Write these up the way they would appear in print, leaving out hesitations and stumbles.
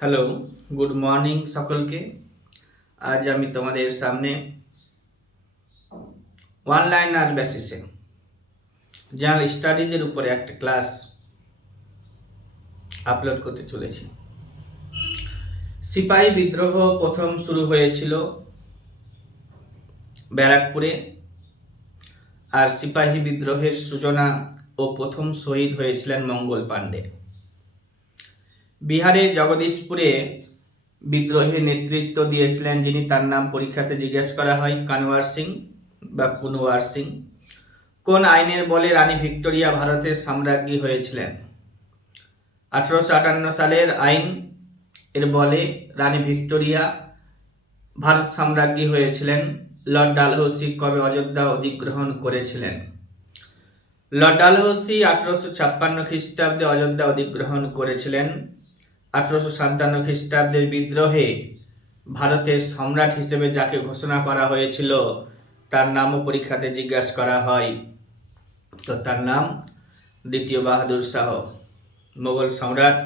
Hello, good morning সকলকে। আজ আমি তোমাদের সামনে অনলাইনার বেসিসে জেনারেল স্টাডিজের উপরে একটা ক্লাস আপলোড করতে চলেছি। সিপাহী বিদ্রোহ প্রথম শুরু হয়েছিল ব্যারাকপুরে, আর সিপাহী বিদ্রোহের সূচনা ও প্রথম শহীদ হয়েছিলেন মঙ্গল পাণ্ডে। বিহারের জগদীশপুরে বিদ্রোহে নেতৃত্ব দিয়েছিলেন যিনি, তার নাম পরীক্ষাতে জিজ্ঞেস করা হয় কানওয়ার সিং বা কুনওয়ার সিং। কোন আইনের বলে রানী ভিক্টোরিয়া ভারতের সাম্রাজ্ঞী হয়েছিলেন? 1858 সালের আইন এর বলে রানী ভিক্টোরিয়া ভারত সাম্রাজ্ঞী হয়েছিলেন। লর্ড ডালহৌসি কবে অযোধ্যা অধিগ্রহণ করেছিলেন? লর্ড ডালহৌসি 1856 খ্রিস্টাব্দে অযোধ্যা অধিগ্রহণ করেছিলেন। 1857 খ্রিস্টাব্দের বিদ্রোহে ভারতের সম্রাট হিসেবে যাকে ঘোষণা করা হয়েছিল তার নামও পরীক্ষাতে জিজ্ঞাসা করা হয়। তো তার নাম দ্বিতীয় বাহাদুর শাহ, মোগল সম্রাট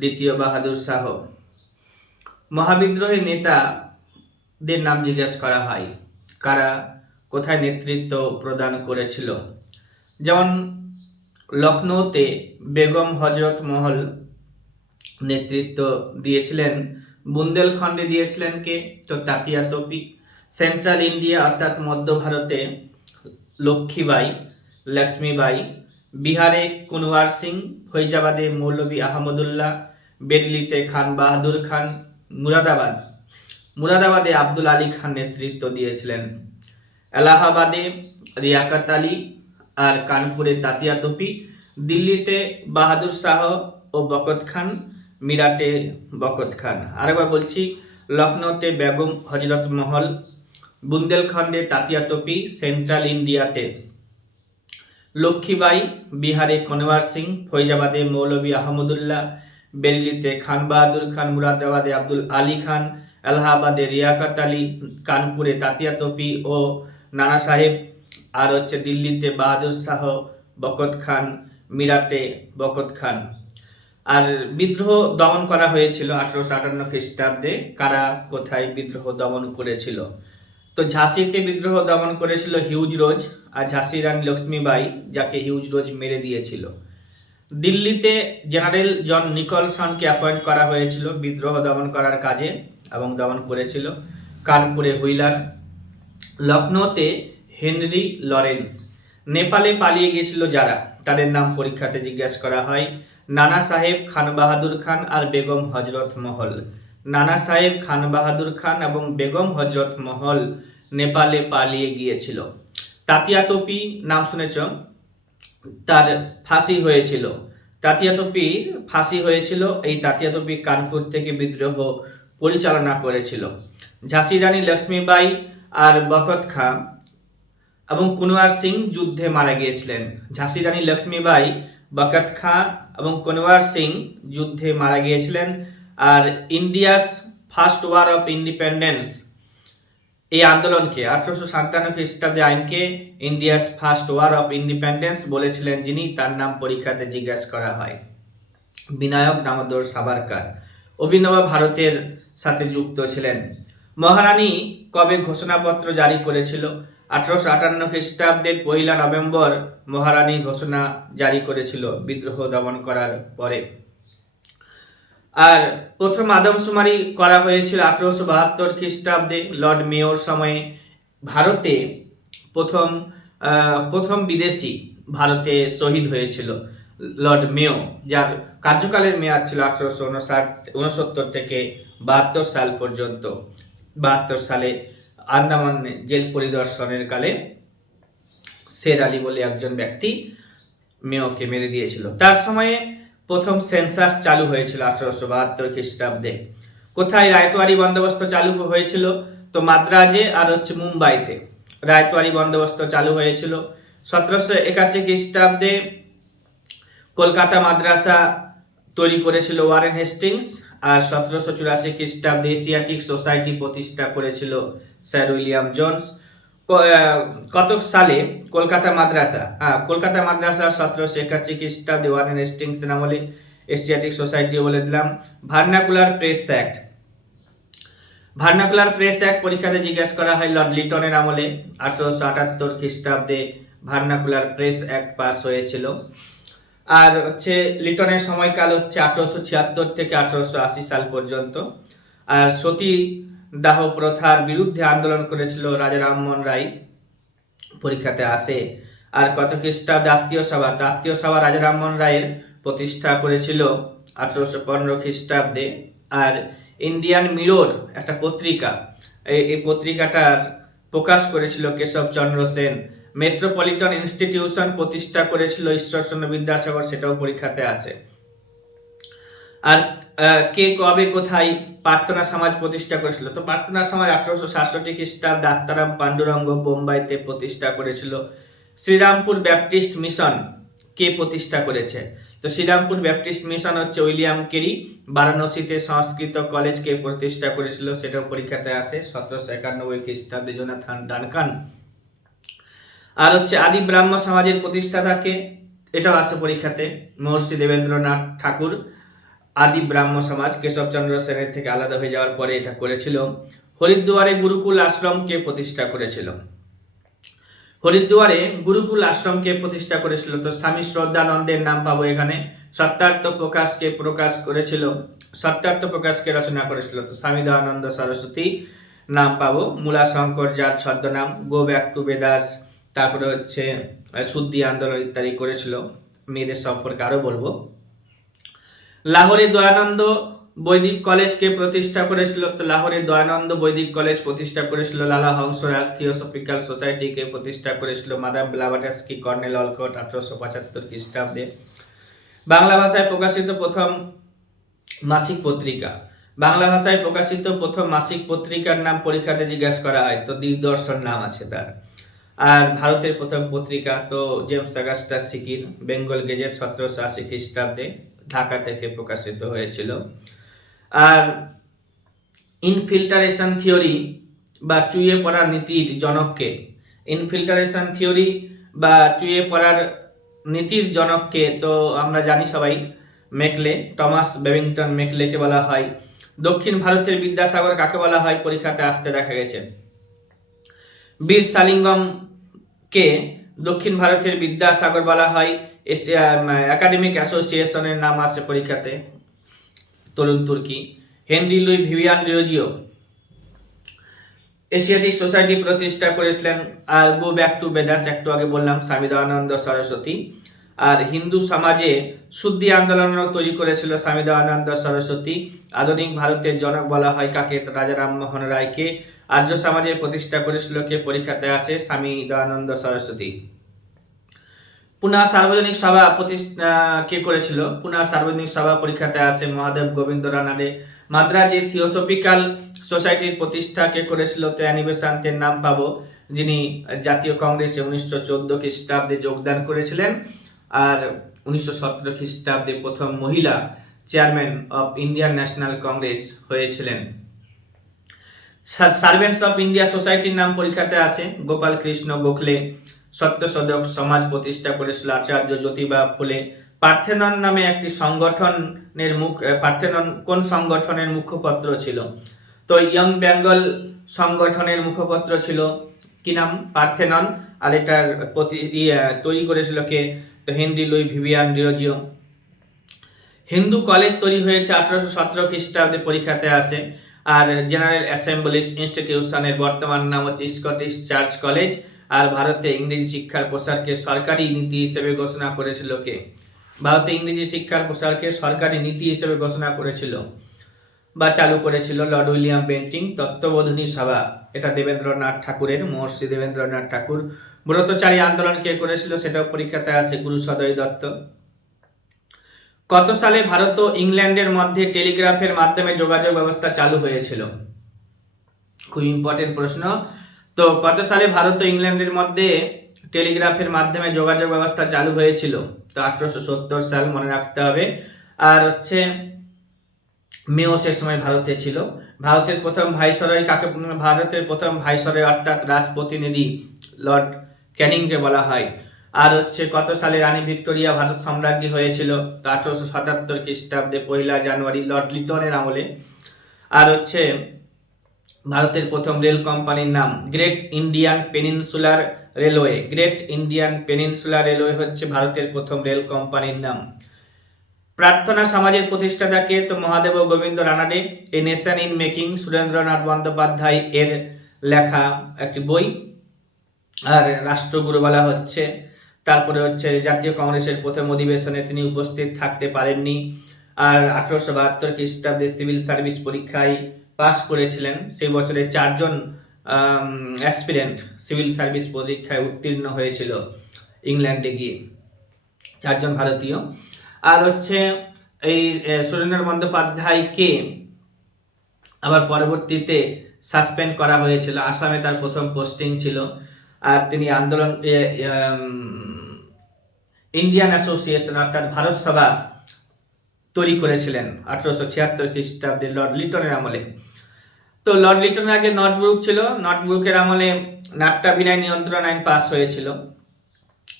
দ্বিতীয় বাহাদুর শাহ। মহাবিদ্রোহের নেতাদের নাম জিজ্ঞেস করা হয়, কারা কোথায় নেতৃত্ব প্রদান করেছিল। যেমন লখনৌতে বেগম হজরত মহল নেতৃত্ব দিয়েছিলেন। বুন্দেলখণ্ডে দিয়েছিলেন কে? তো তাতিয়া তোপি। সেন্ট্রাল ইন্ডিয়া অর্থাৎ মধ্য ভারতে লক্ষ্মীবাই, লক্ষ্মীবাই। বিহারে কুনওয়ার সিং, ফৈজাবাদে মৌলভী আহমদুল্লাহ, বেরেলিতে খান বাহাদুর খান, মুরাদাবাদে আব্দুল আলী খান নেতৃত্ব দিয়েছিলেন। এলাহাবাদে রিয়াকাত আলী আর কানপুরে তাতিয়া তোপি। দিল্লিতে বাহাদুর শাহ ও বকত খান, মিরাটে বকত খান। আরেকবার বলছি, লখনৌতে বেগম হজরত মহল, বুন্দেলখণ্ডে তাতিয়া তোপি, সেন্ট্রাল ইন্ডিয়াতে লক্ষ্মীবাই, বিহারে কনওয়ার সিং, ফৈজাবাদে মৌলভী আহমদুল্লাহ, বেরেলিতে খান বাহাদুর খান, মুরাদাবাদে আব্দুল আলী খান, এলাহাবাদে রিয়াকাত আলী, কানপুরে তাতিয়া তোপি ও নানা সাহেব, আর দিল্লিতে বাহাদুর শাহ, বকত খান, মিরাটে বকত খান। আর বিদ্রোহ দমন করা হয়েছিল 1858 খ্রিস্টাব্দে। কারা কোথায় বিদ্রোহ দমন করেছিল? তো ঝাঁসিতে বিদ্রোহ দমন করেছিল হিউজ রোজ, আর ঝাঁসির রানী লক্ষ্মীবাই, যাকে হিউজ রোজ মেরে দিয়েছিল। দিল্লিতে জেনারেল জন নিকলসনকে অ্যাপয়েন্ট করা হয়েছিল বিদ্রোহ দমন করার কাজে, এবং দমন করেছিল। কানপুরে হুইলার। লখনৌতে Henry Lawrence. নেপালে পালিয়ে গিয়েছিল যারা, তাদের নাম পরীক্ষাতে জিজ্ঞাসা করা হয় নানা সাহেব, খান বাহাদুর খান আর বেগম হজরত মহল। নানা সাহেব, খান বাহাদুর খান এবং বেগম হজরত মহল নেপালে পালিয়ে গিয়েছিল। তাতিয়া তোপি নাম শুনেছ? তার ফাঁসি হয়েছিল। তাতিয়া তোপির ফাঁসি হয়েছিল। এই তাতিয়া তোপি কানপুর থেকে বিদ্রোহ পরিচালনা করেছিল। ঝাঁসি রানী লক্ষ্মীবাই আর বকত খাঁ এবং কুনওয়ার সিং যুদ্ধে মারা গিয়েছিলেন। ঝাঁসি রানী লক্ষ্মীবাই, বকত খাঁ এবং কুনওয়ার সিং যুদ্ধে মারা গিয়েছিলেন। আর India's first war of independence, এই আন্দোলনকে 1857 খ্রিস্টাব্দে আইনকে India's first war of independence বলেছিলেন যিনি, তার নাম পরীক্ষাতে জিজ্ঞাসা করা হয় বিনায়ক দামোদর সাভারকার। অভিনব ভারতের সাথে যুক্ত ছিলেন। মহারানী কবে ঘোষণাপত্র জারি করেছিল? 1858 খ্রিস্টাব্দের 1 নভেম্বর মহারানী ঘোষণা জারি করেছিল বিদ্রোহ দমন করার পরে। আর প্রথম আদমশুমারি করা হয়েছিল 1872 খ্রিস্টাব্দে লর্ড মেয়র সময়ে। ভারতে প্রথম বিদেশি ভারতে শহীদ হয়েছিল লর্ড মেয়ো, যার কার্যকালের মেয়াদ ছিল 1869 থেকে 72 সাল পর্যন্ত। 72 সালে আন্দামান জেল পরিদর্শনের কালে শের আলী বলে একজন ব্যক্তি মেয়কে মেরে দিয়েছিল। তার সময়ে প্রথম সেন্সাস চালু হয়েছিল 1872 খ্রিস্টাব্দে। কোথায় রায়তওয়ারি বন্দোবস্ত চালু হয়েছিল? তো মাদ্রাজে আর মুম্বাইতে রায়তওয়ারি বন্দোবস্ত চালু হয়েছিল। 1781 খ্রিস্টাব্দে কলকাতা মাদ্রাসা তৈরি করেছিল ওয়ারেন হেস্টিংস। আর 1784 খ্রিস্টাব্দে এশিয়াটিক সোসাইটি প্রতিষ্ঠা করেছিল স্যার উইলিয়াম জোন্স। কত সালে কলকাতা মাদ্রাসা? কলকাতা মাদ্রাসা 1781 খ্রিস্টাব্দে ওয়ারেন হেস্টিংস আমলে। এশিয়াটিক সোসাইটিও বলে দিলাম। Vernacular press act, vernacular press act পরীক্ষাতে জিজ্ঞাসা করা হয় লর্ড লিটনের আমলে 1878 খ্রিস্টাব্দে ভার্নাকুলার প্রেস অ্যাক্ট পাস হয়েছিল। আর হচ্ছে লিটনের সময়কাল হচ্ছে 1876 থেকে 1880 সাল পর্যন্ত। আর সতী দাহ প্রথার বিরুদ্ধে আন্দোলন করেছিল রাজা রামমোহন রায়, পরীক্ষাতে আসে। আর কত খ্রিস্টাব্দে আত্মীয় সভা রাজা রামমোহন রায়ের প্রতিষ্ঠা করেছিল 1815 খ্রিস্টাব্দে। আর ইন্ডিয়ান মিরর একটা পত্রিকা, এই পত্রিকাটার প্রকাশ করেছিল কেশবচন্দ্র সেন। মেট্রোপলিটন ইনস্টিটিউশন প্রতিষ্ঠা করেছিল ঈশ্বরচন্দ্র বিদ্যাসাগর, সেটাও পরীক্ষাতে আসে। আর কে কবে কোথায় প্রার্থনা সমাজ প্রতিষ্ঠা করেছিল? তো প্রার্থনা সমাজ 1867 খ্রিস্টাব্দে আত্মারাম পাণ্ডুরঙ্গ বোম্বাইতে প্রতিষ্ঠা করেছিল। শ্রীরামপুর ব্যাপটিস্ট মিশন কে প্রতিষ্ঠা করেছে? তো শ্রীরামপুর ব্যাপটিস্ট মিশন হচ্ছে উইলিয়াম কেরি। বারাণসীতে সংস্কৃত কলেজ কে প্রতিষ্ঠা করেছিল? সেটাও পরীক্ষাতে আসে 1791 খ্রিস্টাব্দে জোনাথন ডানকান। আর হচ্ছে আদি ব্রাহ্ম সমাজের প্রতিষ্ঠাতাকে, এটাও আসে পরীক্ষাতে, মহর্ষি দেবেন্দ্রনাথ ঠাকুর। আদি ব্রাহ্ম সমাজ কেশবচন্দ্র সেনের থেকে আলাদা হয়ে যাওয়ার পরে এটা করেছিল। হরিদ্বারে গুরুকুল আশ্রমকে প্রতিষ্ঠা করেছিল? হরিদ্বারে গুরুকুল আশ্রমকে প্রতিষ্ঠা করেছিল? তো স্বামী শ্রদ্ধানন্দের নাম পাবো এখানে। সত্যার্থ প্রকাশকে রচনা করেছিল? তো স্বামী দয়ানন্দ সরস্বতী নাম পাবো। মূলা শঙ্কর যার ছদ্মনাম, গো ব্যাক টু বেদাস, তারপরে হচ্ছে শুদ্ধি আন্দোলন ইত্যাদি করেছিল। মেয়েদের সম্পর্কে আরো বলবো। লাহোরে দয়ানন্দ বৈদিক কলেজকে প্রতিষ্ঠা করেছিল? তো লাহোরে দয়ানন্দ বৈদিক কলেজ প্রতিষ্ঠা করেছিল। লালা হংসরাজ থিওসফিক্যাল সোসাইটিকে প্রতিষ্ঠা করেছিল মাদাম ব্লাভাটস্কি, কর্নেল অলকট 1875 খ্রিস্টাব্দে। বাংলা ভাষায় প্রকাশিত প্রথম মাসিক পত্রিকা, বাংলা ভাষায় প্রকাশিত প্রথম মাসিক পত্রিকার নাম পরীক্ষাতে জিজ্ঞাসা করা হয়, তো দিগদর্শন নাম আছে তার। আর ভারতের প্রথম পত্রিকা তো জেমস অগাস্টাস সিকির, বেঙ্গল গেজেট 1780 খ্রিস্টাব্দে ঢাকা থেকে প্রকাশিত হয়েছিল। আর ইনফিল্টারেশন থিওরি বা চুইয়ে পড়ার নীতির জনককে? ইনফিল্টারেশন থিওরি বা চুইয়ে পড়ার নীতির জনককে তো আমরা জানি সবাই, মেকলে, টমাস বেবিংটন মেকলেকে বলা হয়। দক্ষিণ ভারতের বিদ্যাসাগর কাকে বলা হয়? পরীক্ষাতে আসতে দেখা গেছে। বীর সালিঙ্গমকে দক্ষিণ ভারতের বিদ্যাসাগর বলা হয়। একাডেমিক অ্যাসোসিয়েশনের নাম আসে পরীক্ষাতে, তরুণ তুর্কি। Henry Louis Vivian Derozio Asiatic society প্রতিষ্ঠা করেছিলেন। আর গো ব্যাক টু বেদাস একটু আগে বললাম, স্বামী দয়ানন্দ সরস্বতী। আর হিন্দু সমাজে শুদ্ধি আন্দোলন তৈরি করেছিল স্বামী দয়ানন্দ সরস্বতী। আধুনিক ভারতের জনক বলা হয় কাকে? রাজা রামমোহন রায়কে। আর্য সমাজের প্রতিষ্ঠা করেছিল কে? পরীক্ষাতে আসে স্বামী দয়ানন্দ সরস্বতী। পুনা সার্বজনিক সভা কে করেছিল? পুনা সার্বজনিক সভা পরীক্ষাতে আসে মহাদেব গোবিন্দ রানাডে। মাদ্রাজে থিওসফিক্যাল সোসাইটির প্রতিষ্ঠা কে করেছিল? তো অ্যানি বেসান্তের নাম পাবো, যিনি জাতীয় কংগ্রেসে 1914 খ্রিস্টাব্দে যোগদান করেছিলেন। আর 1917 খ্রিস্টাব্দে প্রথম মহিলা chairman of Indian National Congress হয়েছিলেন। সার্ভেন্টস অফ ইন্ডিয়া সোসাইটির নাম পরীক্ষাতে আসে গোপাল কৃষ্ণ গোখলে। সত্যশোধক সমাজ প্রতিষ্ঠা করেছিল আচার্য জ্যোতিবা ফুলে। পার্থেনন নামে একটি সংগঠনের পার্থেনন কোন সংগঠনের মুখপত্র ছিল? তো ইয়ং বেঙ্গল সংগঠনের মুখপত্র ছিল। কি নাম? পার্থেনন। আর এটার তৈরি করেছিল কে? তো Henry Louis Vivian Derozio. Hindu college তৈরি হয়েছে 1817 খ্রিস্টাব্দে, পরীক্ষাতে আসে। আর জেনারেল অ্যাসেম্বলিজ ইনস্টিটিউশনের বর্তমান নাম হচ্ছে স্কটিশ চার্চ কলেজ। আর ভারতে ইংরেজি শিক্ষার প্রসারকে সরকারি নীতি হিসেবে ঘোষণা করেছিল কে? ভারতে ইংরেজি শিক্ষার প্রসারকে সরকারি নীতি হিসেবে ঘোষণা করেছিল বা চালু করেছিল লর্ড উইলিয়াম বেন্টিং। তত্ত্ববোধিনী সভা, এটা দেবেন্দ্রনাথ ঠাকুরের, মহর্ষি দেবেন্দ্রনাথ ঠাকুর। ব্রতচারী আন্দোলন কে করেছিল? সেটাও পরীক্ষাতে আসে গুরু সদয় দত্ত। কত সালে ভারত ও ইংল্যান্ডের মধ্যে টেলিগ্রাফের মাধ্যমে যোগাযোগ ব্যবস্থা চালু হয়েছিল? খুব ইম্পর্টেন্ট প্রশ্ন। তো কত সালে ভারত ও ইংল্যান্ডের মধ্যে টেলিগ্রাফের মাধ্যমে যোগাযোগ ব্যবস্থা চালু হয়েছিল? তো 1870 সাল, মনে রাখতে হবে। আর হচ্ছে মেও সে সময় ভারতে ছিল। ভারতের প্রথম ভাইসরয় কাকে? ভারতের প্রথম ভাইসরয় অর্থাৎ রাজপ্রতিনিধি লর্ড ক্যানিংকে বলা হয়। আর হচ্ছে কত সালে রানী ভিক্টোরিয়া ভারত সম্রাজ্ঞী হয়েছিল? তো 1877 খ্রিস্টাব্দে 1 জানুয়ারি লর্ড লিটনের আমলে। আর হচ্ছে ভারতের প্রথম রেল কোম্পানির নাম great Indian peninsular railway. Great Indian peninsular railway হচ্ছে ভারতের প্রথম রেল কোম্পানির নাম। প্রার্থনা সমাজের প্রতিষ্ঠাতা কে? তো Mahadev Govind Ranade. A nation in making Surendranath Bandyopadhyay এর লেখা একটি বই। আর রাষ্ট্রগুরু বলা হচ্ছে। তারপরে হচ্ছে জাতীয় কংগ্রেসের প্রথম অধিবেশনে তিনি উপস্থিত থাকতে পারেননি। আর 1872 খ্রিস্টাব্দে সিভিল সার্ভিস পরীক্ষায় পাশ করেছিলেন। সেই বছরে 4 জন অ্যাসপিরেন্ট সিভিল সার্ভিস পরীক্ষায় উত্তীর্ণ হয়েছিল ইংল্যান্ডে গিয়ে, 4 জন ভারতীয়। আর হচ্ছে এই সুরেন্দ্রনাথ বন্দ্যোপাধ্যায়কে আবার পরবর্তীতে সাসপেন্ড করা হয়েছিল। আসামে তার প্রথম পোস্টিং ছিল। আর তিনি আন্দোলন ইন্ডিয়ান অ্যাসোসিয়েশন অর্থাৎ ভারত সভা তৈরি করেছিলেন 1876 খ্রিস্টাব্দে লর্ড লিটনের আমলে। তো লর্ড লিটনের আগে নর্থব্রুক ছিল। নর্থব্রুকের আমলে নাট্যাভিনয় নিয়ন্ত্রণ আইন পাস হয়েছিল।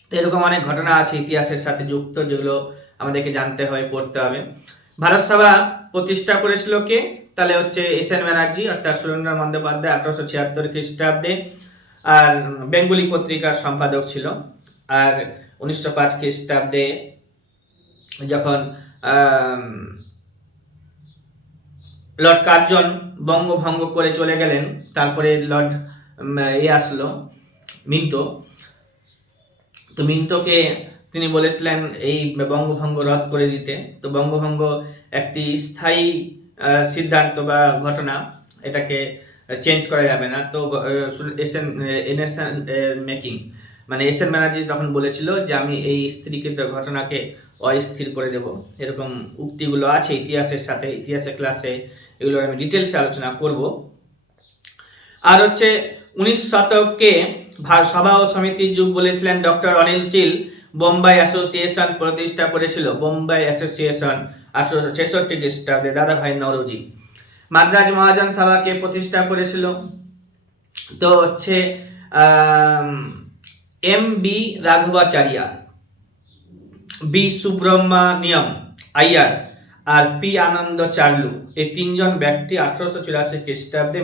তো এরকম অনেক ঘটনা আছে ইতিহাসের সাথে যুক্ত, যেগুলো আমাদেরকে জানতে হবে, পড়তে হবে। ভারত সভা প্রতিষ্ঠা করেছিল কে? তাহলে হচ্ছে এস.এন. ব্যানার্জি অর্থাৎ সুরেন্দ্রনাথ বন্দ্যোপাধ্যায় 1876 খ্রিস্টাব্দে। আর বেঙ্গলি পত্রিকার সম্পাদক ছিল। আর 1905 খ্রিস্টাব্দে যখন লর্ড কার্জন বঙ্গভঙ্গ করে চলে গেলেন, তারপরে লর্ড আসলো মিন্টো। তো মিন্টোকে তিনি বলেছিলেন এই বঙ্গভঙ্গ রদ করে দিতে। তো বঙ্গভঙ্গ একটি স্থায়ী সিদ্ধান্ত বা ঘটনা, এটাকে চেঞ্জ করা যাবে না। তো মেকিং মানে এস.এন. ব্যানার্জি তখন বলেছিল যে আমি এই স্থিরীকৃত ঘটনাকে অস্থির করে দেব। এরকম উক্তিগুলো আছে ইতিহাসের সাথে, ইতিহাসের ক্লাসে এগুলো আমি ডিটেলসে আলোচনা করব। আর হচ্ছে 19 শতকে সভা ও সমিতির যুগ বলেছিলেন ডক্টর অনিল শীল। বোম্বাই অ্যাসোসিয়েশন প্রতিষ্ঠা করেছিল। বোম্বাই অ্যাসোসিয়েশন 1866 খ্রিস্টাব্দে দাদাভাই নওরোজি। মাদ্রাজ মহাজন সভাকে প্রতিষ্ঠা করেছিল। তো হচ্ছে এম.বি. রাঘবাচারিয়া, বি. সুব্রহ্মণ্যম আইয়ার আর পি. আনন্দ চার্লু, এই 3 জন ব্যক্তি 1884 খ্রিস্টাব্দে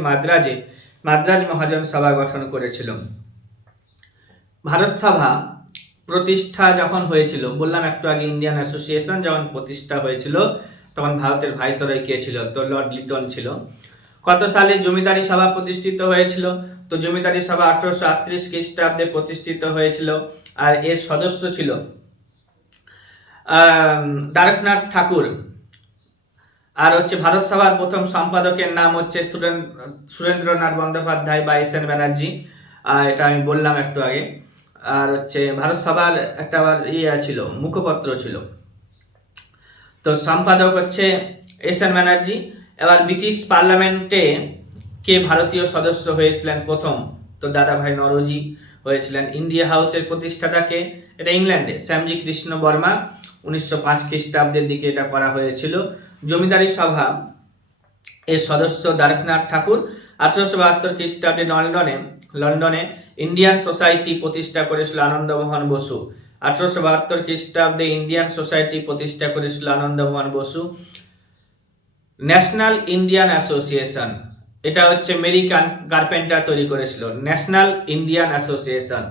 মাদ্রাজ মহাজন সভা গঠন করেছিল। ভারত সভা প্রতিষ্ঠা যখন হয়েছিল, বললাম একটু আগে ইন্ডিয়ান অ্যাসোসিয়েশন যখন প্রতিষ্ঠা হয়েছিল, তখন ভারতের ভাইসরয় কে ছিল? তো লর্ড লিটন ছিল। কত সালে জমিদারি সভা প্রতিষ্ঠিত হয়েছিল? তো জমিদারি সভা 1838 খ্রিস্টাব্দে প্রতিষ্ঠিত হয়েছিল। আর এর সদস্য ছিল দ্বারকনাথ ঠাকুর। আর হচ্ছে ভারত সভার প্রথম সম্পাদকের নাম হচ্ছে সুরেন্দ্রনাথ বন্দ্যোপাধ্যায় বা এস.এন. ব্যানার্জি। এটা আমি বললাম একটু আগে। আর হচ্ছে ভারত সভার একটা আবার ছিল, মুখপত্র ছিল। তো সম্পাদক হচ্ছে এস.এন. ব্যানার্জি। এবার ব্রিটিশ পার্লামেন্টে কে ভারতীয় সদস্য হয়েছিলেন প্রথম? তো দাদাভাই নওরোজি হয়েছিলেন। ইন্ডিয়া হাউসের প্রতিষ্ঠাতাকে? এটা ইংল্যান্ডে শ্যামজি কৃষ্ণ বর্মা। 1905 খ্রিস্টাব্দের দিকে এটা করা হয়েছিল। জমিদারি সভা এর সদস্য দ্বারকনাথ ঠাকুর। 1872 খ্রিস্টাব্দে লন্ডনে ইন্ডিয়ান সোসাইটি প্রতিষ্ঠা করেছিল আনন্দমোহন বসু। 1872 খ্রিস্টাব্দে ইন্ডিয়ান সোসাইটি প্রতিষ্ঠা করেছিল Anandamohan Basu. National Indian association, এটা হচ্ছে মেরি কার্পেন্টার তৈরি করেছিল। National Indian association,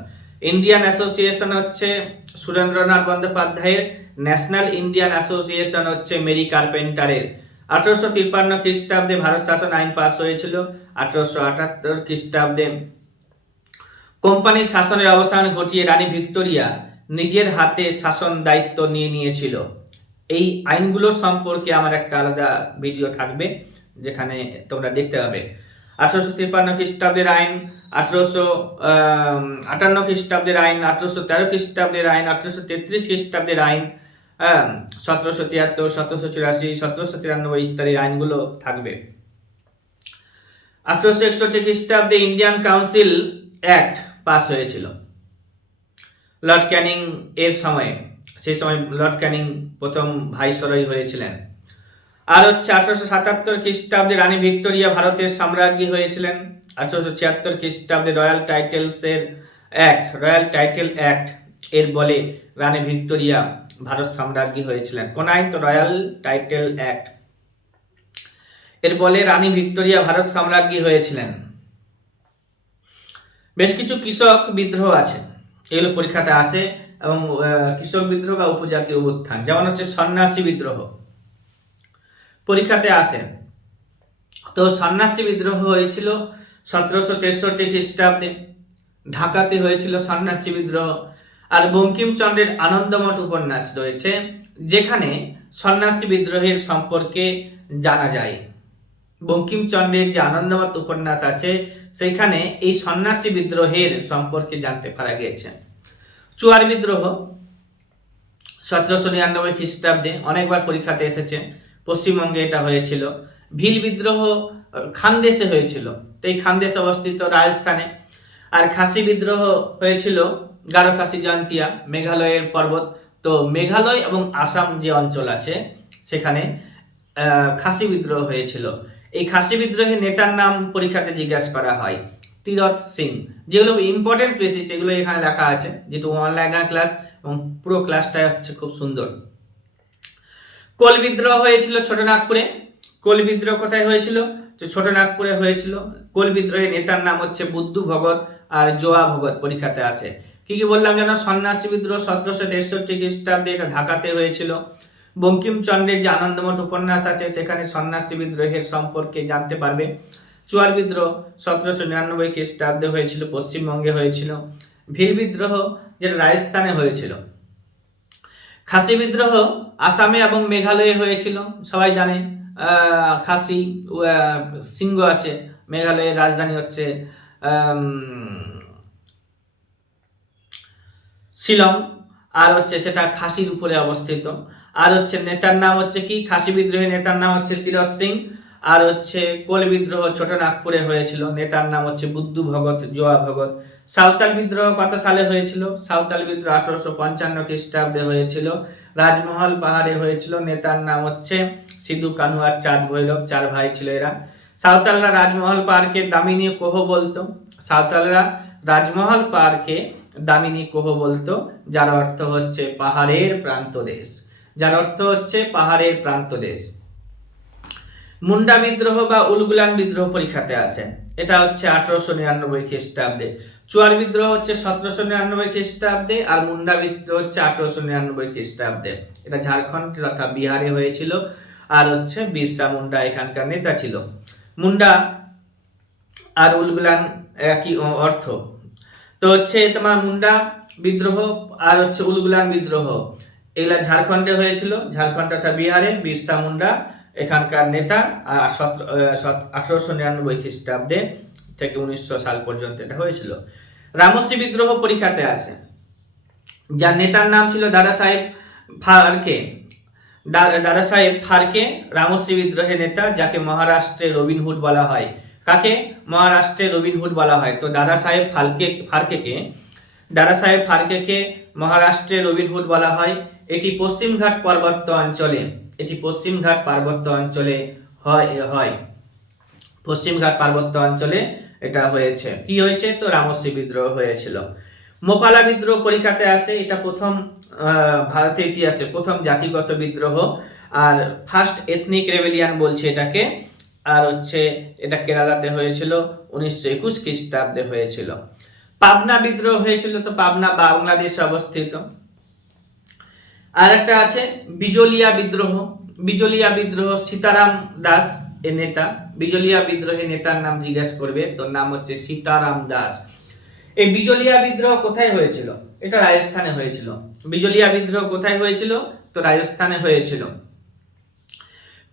Indian association হচ্ছে সুরেন্দ্রনাথ বন্দ্যোপাধ্যায়ের, ন্যাশনাল ইন্ডিয়ান অ্যাসোসিয়েশন হচ্ছে মেরি কার্পেন্টারের। 1853 খ্রিস্টাব্দে ভারত শাসন আইন পাস হয়েছিল। 1878 খ্রিস্টাব্দে কোম্পানির শাসনের অবসান ঘটিয়ে রানী ভিক্টোরিয়া নিজের হাতে শাসন দায়িত্ব নিয়েছিল। এই আইনগুলো সম্পর্কে আমার একটা আলাদা ভিডিও থাকবে, যেখানে তোমরা দেখতে পাবে। 1853 খ্রিস্টাব্দের আইন, 1858 খ্রিস্টাব্দের আইন, 1813 খ্রিস্টাব্দের আইন, 1833 খ্রিস্টাব্দের আইন, 1773, 1784, 1793 ইত্যাদি আইনগুলো থাকবে। 1861 খ্রিস্টাব্দে ইন্ডিয়ান কাউন্সিল অ্যাক্ট পাস হয়েছিল লর্ড ক্যানিং এর সময়ে। সেই সময় লর্ড ক্যানিং প্রথম ভাইসরয় হয়েছিলেন। আর হচ্ছে 1877 খ্রিস্টাব্দে রানী ভিক্টোরিয়া ভারতের সম্রাজ্ঞী হয়েছিলেন। 1876 খ্রিস্টাব্দে রয়্যাল টাইটেল অ্যাক্ট এর বলে রানী ভিক্টোরিয়া ভারত সাম্রাজ্ঞী হয়েছিলেন। কোন আইন? তো রয়্যাল টাইটেল অ্যাক্ট। এর বলে রানী ভিক্টোরিয়া ভারত সাম্রাজ্ঞী হয়েছিলেন। বেশ কিছু কৃষক বিদ্রোহ আছে, এগুলো পরীক্ষাতে আসে, এবং কৃষক বিদ্রোহ বা উপজাতীয় উত্থান, যেমন হচ্ছে সন্ন্যাসী বিদ্রোহ, পরীক্ষাতে আসে। তো সন্ন্যাসী বিদ্রোহ হয়েছিল 1763 খ্রিস্টাব্দে, ঢাকাতে হয়েছিল সন্ন্যাসী বিদ্রোহ। আর বঙ্কিমচন্দ্রের আনন্দমঠ উপন্যাস রয়েছে, যেখানে সন্ন্যাসী বিদ্রোহের সম্পর্কে জানা যায়। বঙ্কিমচন্দ্রের যে আনন্দমঠ উপন্যাস আছে, সেখানে এই সন্ন্যাসী বিদ্রোহের সম্পর্কে জানতে পারা গিয়েছে। চুয়ার বিদ্রোহ 1799 খ্রিস্টাব্দে, অনেকবার পরীক্ষাতে এসেছে, পশ্চিমবঙ্গে এটা হয়েছিল। ভিল বিদ্রোহ খানদেশে হয়েছিল, তো এই খানদেশ অবস্থিত রাজস্থানে। আর খাসি বিদ্রোহ হয়েছিল গারো খাসি জয়ন্তিয়া, মেঘালয়ের পর্বত। তো মেঘালয় এবং আসাম যে অঞ্চল আছে, সেখানে খাসি বিদ্রোহ হয়েছিল। এই খাসি বিদ্রোহের নেতার নাম পরীক্ষাতে জিজ্ঞাসা করা হয়, তীরথ সিং। যেগুলো ইম্পর্টেন্স বেশি সেগুলো এখানে লেখা আছে, যেহেতু অনলাইন ক্লাস, এবং পুরো ক্লাসটাই হচ্ছে খুব সুন্দর। কোল বিদ্রোহ হয়েছিল ছোটনাগপুরে। কোল বিদ্রোহ কোথায় হয়েছিল? তো ছোটনাগপুরে হয়েছিল। কোল বিদ্রোহের নেতার নাম হচ্ছে বুদ্ধু ভগত আর জোয়া ভগত, পরীক্ষাতে আসে। কি কি বললাম যেন? সন্ন্যাসী বিদ্রোহ 1763 খ্রিস্টাব্দে, এটা ঢাকাতে হয়েছিল। বঙ্কিমচন্দ্রের যে আনন্দমঠ উপন্যাস আছে, সেখানে সন্ন্যাসী বিদ্রোহের সম্পর্কে জানতে পারবে। চুয়ার বিদ্রোহ 1799 খ্রিস্টাব্দে হয়েছিল, পশ্চিমবঙ্গে হয়েছিল। ভিল বিদ্রোহ যেটা রাজস্থানে হয়েছিল। খাসি বিদ্রোহ আসামে এবং মেঘালয়ে হয়েছিল, সবাই জানে। খাসি সিংহ আছে, মেঘালয়ের রাজধানী হচ্ছে শিলং, আর হচ্ছে সেটা খাসির উপরে অবস্থিত। আর হচ্ছে নেতার নাম হচ্ছে কি? খাসি বিদ্রোহের নেতার নাম হচ্ছে তীরথ সিং। আর হচ্ছে কোল বিদ্রোহ ছোটনাগপুরে হয়েছিল, নেতার নাম হচ্ছে বুদ্ধু ভগত, জোয়া ভগত। সাঁওতাল বিদ্রোহ কত সালে হয়েছিল? সাঁওতাল বিদ্রোহ 1855 খ্রিস্টাব্দে হয়েছিল, রাজমহল পাহাড়ে হয়েছিল। নেতার নাম হচ্ছে সিধু কানু আর চাঁদ ভৈরব, 4 ভাই ছিল এরা। সাঁওতালরা রাজমহল পাহাড়কে দামিনী কোহ বলতো। সাঁওতালরা রাজমহল পাহাড়কে দামিনী কোহ বলতো, যার অর্থ হচ্ছে পাহাড়ের প্রান্ত দেশ, যার অর্থ হচ্ছে পাহাড়ের প্রান্ত দেশ। মুন্ডা বিদ্রোহ বা উলগুলান বিদ্রোহ পরীক্ষাতে আসে, এটা হচ্ছে 1899 খ্রিস্টাব্দে। চুয়ার বিদ্রোহ হচ্ছে 1799 খ্রিস্টাব্দে, আর মুন্ডা বিদ্রোহ হচ্ছে 1899 খ্রিস্টাব্দে। এটা ঝাড়খণ্ড তথা বিহারে হয়েছিল। আর হচ্ছে বিরসা মুন্ডা এখানকার নেতা ছিল। মুন্ডা আর উলগুলান একই অর্থ। তো হচ্ছে তোমার মুন্ডা বিদ্রোহ আর হচ্ছে উলগুলান বিদ্রোহ, এগুলা ঝাড়খণ্ডে হয়েছিল, ঝাড়খণ্ড তথা বিহারে। বিরসা মুন্ডা এখানকার নেতা। আর 1899 খ্রিস্টাব্দে থেকে 1900 সাল পর্যন্ত এটা হয়েছিল। রামসি বিদ্রোহ পরীক্ষাতে আসে, যার নেতার নাম ছিল দাদা সাহেব ফারকে। দাদা সাহেব ফারকে রামসি বিদ্রোহের নেতা, যাকে মহারাষ্ট্রে রবিনহুড বলা হয়। কাকে মহারাষ্ট্রে রবিনহুড বলা হয়? তো দাদা সাহেব ফারকেকে মহারাষ্ট্রে রবিনহুড বলা হয়। এটি পশ্চিমঘাট পার্বত্য অঞ্চলে হয়। পশ্চিমঘাট পার্বত্য অঞ্চলে এটা হয়েছে। কি হয়েছে? তো রামসি বিদ্রোহ হয়েছিল। মোপালা বিদ্রোহ পরীক্ষাতে আসে, এটা প্রথম ভারতের ইতিহাসে প্রথম জাতিগত বিদ্রোহ, আর ফার্স্ট এথনিক রেবেলিয়ান বলছে এটাকে। আর হচ্ছে এটা কেরালাতে হয়েছিল, 1921 খ্রিস্টাব্দে হয়েছিল। পাবনা বিদ্রোহ হয়েছিল, তো পাবনা বাংলাদেশে অবস্থিত। আর একটা আছে বিজলিয়া বিদ্রোহ সীতারাম দাস এর নেতা। বিজলিয়া বিদ্রোহের নেতার নাম জিজ্ঞাসা করবে, তো নাম হচ্ছে সীতারাম দাস। এই বিজলিয়া বিদ্রোহ কোথায় হয়েছিল? এটা রাজস্থানে হয়েছিল। বিজলিয়া বিদ্রোহ কোথায় হয়েছিল? তো রাজস্থানে হয়েছিল।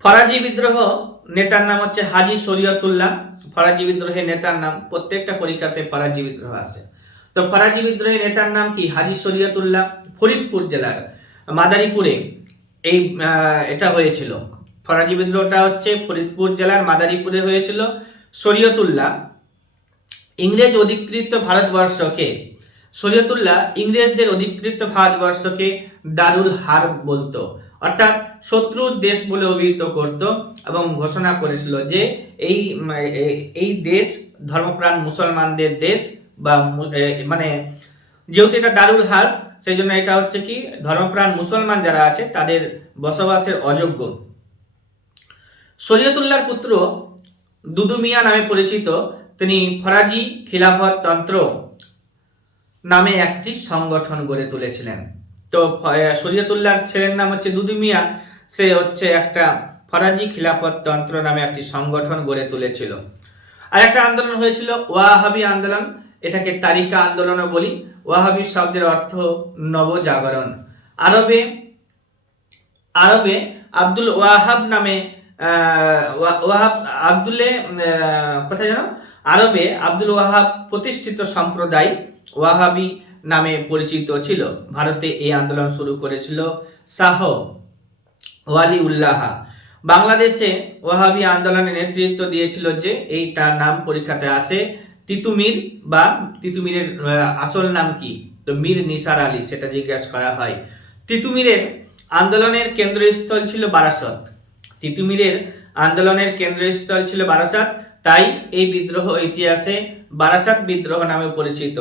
ফরাজি বিদ্রোহ নেতার নাম হচ্ছে হাজি শরীয়তুল্লাহ। ফরাজি বিদ্রোহের নেতার নাম, প্রত্যেকটা পরীক্ষাতে ফরাজি বিদ্রোহ আছে। তো ফরাজি বিদ্রোহের নেতার নাম কি? হাজি শরীয়তুল্লাহ। ফরিদপুর জেলার মাদারীপুরে এটা হয়েছিল। ফরাজি বিদ্রোহটা হচ্ছে ফরিদপুর জেলার মাদারীপুরে হয়েছিল। শরীয়তুল্লাহ ইংরেজ অধিকৃত ইংরেজদের অধিকৃত ভারতবর্ষকে দারুল হার্ব বলতো, অর্থাৎ শত্রুর দেশ বলে অভিহিত করত, এবং ঘোষণা করেছিল যে এই দেশ ধর্মপ্রাণ মুসলমানদের দেশ, বা মানে যেহেতু এটা দারুল হার্ব, সেই জন্য এটা হচ্ছে কি ধর্মপ্রাণ মুসলমান যারা আছে তাদের বসবাসের অযোগ্য। শরীয়তুল্লাহর পুত্র দুদু মিয়া নামে পরিচিত তিনি ফরাজি খিলাফত তন্ত্র নামে একটি সংগঠন গড়ে তুলেছিলেন। তো শরীয়তুল্লাহর ছেলের নাম হচ্ছে দুদু মিয়া, সে হচ্ছে একটা ফরাজি খিলাফত তন্ত্র নামে একটি সংগঠন গড়ে তুলেছিল। আর একটা আন্দোলন হয়েছিল ওয়াহাবি আন্দোলন, এটাকে তারিকা আন্দোলনও বলি। ওয়াহাবি শব্দের অর্থ নবজাগরণ। আরবে আরবে আব্দুল ওয়াহাব নামে ওয়াহাব আব্দুলে কোথায় জানো, আরবে আব্দুল ওয়াহাব প্রতিষ্ঠিত সম্প্রদায় ওয়াহাবি নামে পরিচিত ছিল। ভারতে এই আন্দোলন শুরু করেছিল শাহ ওয়ালি উল্লাহ। বাংলাদেশে ওয়াহাবি আন্দোলনে নেতৃত্ব দিয়েছিল যে, এইটা নাম পরীক্ষাতে আসে, তিতুমির বা তিতুমিরের আসল নাম কি, তো মীর নিসার আলী, সেটা জিজ্ঞাসা করা হয়। তিতুমিরের আন্দোলনের কেন্দ্রস্থল ছিল বারাসত। তিতুমিরের আন্দোলনের কেন্দ্রস্থল ছিল বারাসত, তাই এই বিদ্রোহ ইতিহাসে বারাসাত বিদ্রোহ নামে পরিচিত।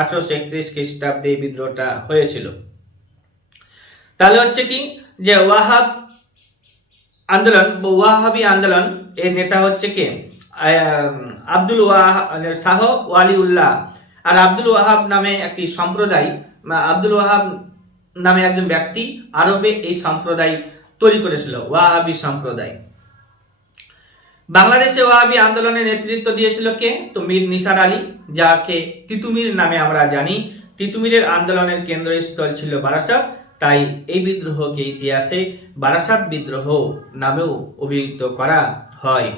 1831 খ্রিস্টাব্দে এই বিদ্রোহটা হয়েছিল। তাহলে হচ্ছে কি যে ওয়াহাব আন্দোলন, ওয়াহাবি আন্দোলন এর নেতা হচ্ছে কে, আব্দুল শাহ ওয়ালি উল্লাহ। আর আব্দুল ওয়াহাব নামে একটি সম্প্রদায়, আব্দুল ওয়াহাব নামে একজন ব্যক্তি আরবে এই সম্প্রদায় তৈরি করেছিল, ওয়াহাবি সম্প্রদায়। বাংলাদেশে ওয়াহাবি আন্দোলনে নেতৃত্ব দিয়েছিল কে, তো মীর নিসার আলী, যাকে তিতুমির নামে আমরা জানি। তিতুমিরের আন্দোলনের কেন্দ্রস্থল ছিল বারাসাত, তাই এই বিদ্রোহকে ইতিহাসে বারাসাত বিদ্রোহ নামেও অভিহিত করা হয়।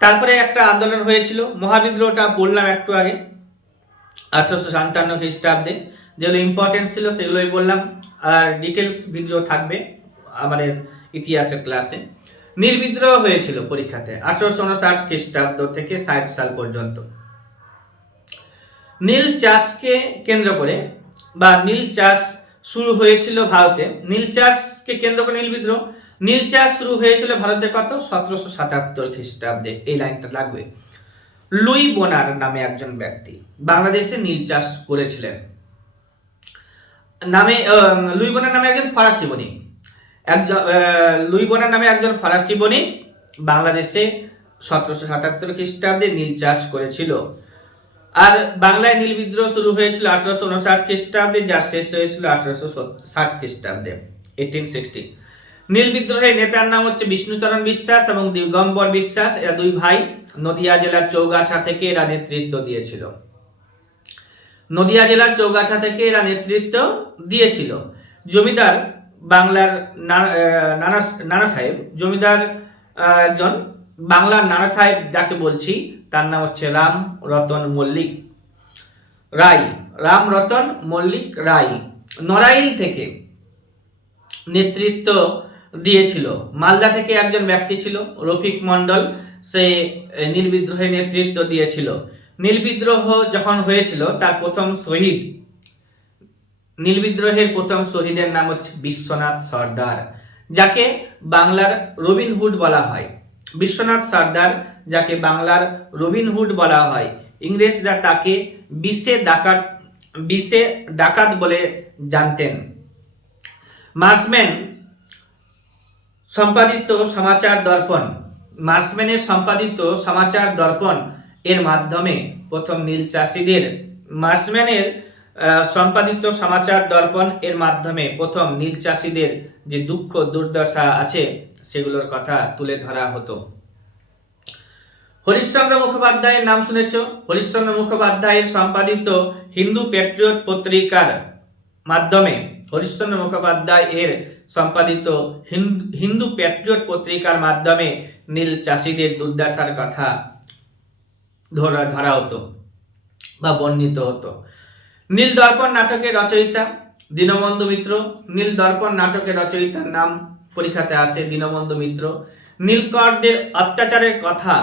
তারপরে একটা আন্দোলন হয়েছিল, মহাবিদ্রোহটা বললাম একটু আগে 1857 খ্রিস্টাব্দে। যেগুলো ইম্পর্টেন্ট ছিল সেগুলোই বললাম, আর ডিটেলস ভিডিও থাকবে আমাদের ইতিহাসের ক্লাসে। নীল বিদ্রোহ হয়েছিল পরীক্ষাতে 1859 খ্রিস্টাব্দ থেকে 60 সাল পর্যন্ত। নীল চাষকে কেন্দ্র করে বা নীল চাষ শুরু হয়েছিল ভারতে। নীল চাষকে কেন্দ্র করে নীল বিদ্রোহ, নীল চাষ শুরু হয়েছিল ভারতে কত, 1777 খ্রিস্টাব্দে। এই লাইনটা লাগবে। লুই বোনার নামে একজন ব্যক্তি বাংলাদেশে নীল চাষ করেছিলেন। লুই বোনার নামে একজন ফরাসি বণিক, লুই বোনার নামে একজন ফরাসি বণিক বাংলাদেশে 1777 খ্রিস্টাব্দে নীল চাষ করেছিল। আর বাংলায় নীল বিদ্রোহ শুরু হয়েছিল 1859 খ্রিস্টাব্দে, যা শেষ হয়েছিল 1860 খ্রিস্টাব্দে, 1860। নীল বিদ্রোহের নেতার নাম হচ্ছে বিষ্ণুচরণ বিশ্বাস এবং দিগম্বর বিশ্বাস। এরা দুই ভাই, নদিয়া জেলার চৌগাছা থেকে এরা নেতৃত্ব দিয়েছিল। নদিয়া জেলার চৌগাছা থেকে এরা নেতৃত্ব দিয়েছিল। জমিদার বাংলার নানা সাহেব, জমিদার একজন বাংলার নানা সাহেব যাকে বলছি, তার নাম হচ্ছে রাম রতন মল্লিক রায়। রাম রতন মল্লিক রায় নড়াইল থেকে নেতৃত্ব দিয়েছিল। মালদা থেকে একজন ব্যক্তি ছিল রফিক মন্ডল, সে নীল বিদ্রোহে নেতৃত্ব দিয়েছিল। নীল বিদ্রোহ যখন হয়েছিল তার প্রথম শহীদ, নীল বিদ্রোহের প্রথম শহীদের নাম হচ্ছে বিশ্বনাথ সর্দার, যাকে বাংলার রবিনহুড বলা হয়। বিশ্বনাথ সর্দার, যাকে বাংলার রবিনহুড বলা হয়। ইংরেজরা তাকে বিশে ডাকাত বলে জানতেন। মার্সম্যান সম্পাদিত সমাচার দর্পণ, মার্সম্যানের সম্পাদিত সমাচার দর্পণ এর মাধ্যমে প্রথম নীল চাষীদের, মার্সম্যানের সম্পাদিত সমাচার দর্পণ এর মাধ্যমে প্রথম নীল চাষীদের যে দুঃখ দুর্দশা আছে সেগুলোর কথা তুলে ধরা হতো। হরিশ্চন্দ্র মুখোপাধ্যায়ের নাম শুনেছ? হরিশ্চন্দ্র মুখোপাধ্যায়ের সম্পাদিত হিন্দু প্যাট্রিয়ট পত্রিকার মাধ্যমে, হরিশ্চন্দ্র মুখোপাধ্যায় এর সম্পাদিত হিন্দু প্যাট্রিয়ট পত্রিকার মাধ্যমে নীল চাষীদের দুর্দশার কথা ধরা হতো বা বর্ণিত হতো। নীল দর্পণ নাটকের রচয়িতা দীনবন্ধু মিত্র। নীল দর্পণ নাটকের রচয়িতার নাম পরীক্ষাতে আসে দীনবন্ধু মিত্র। নীলকরদের অত্যাচারের কথা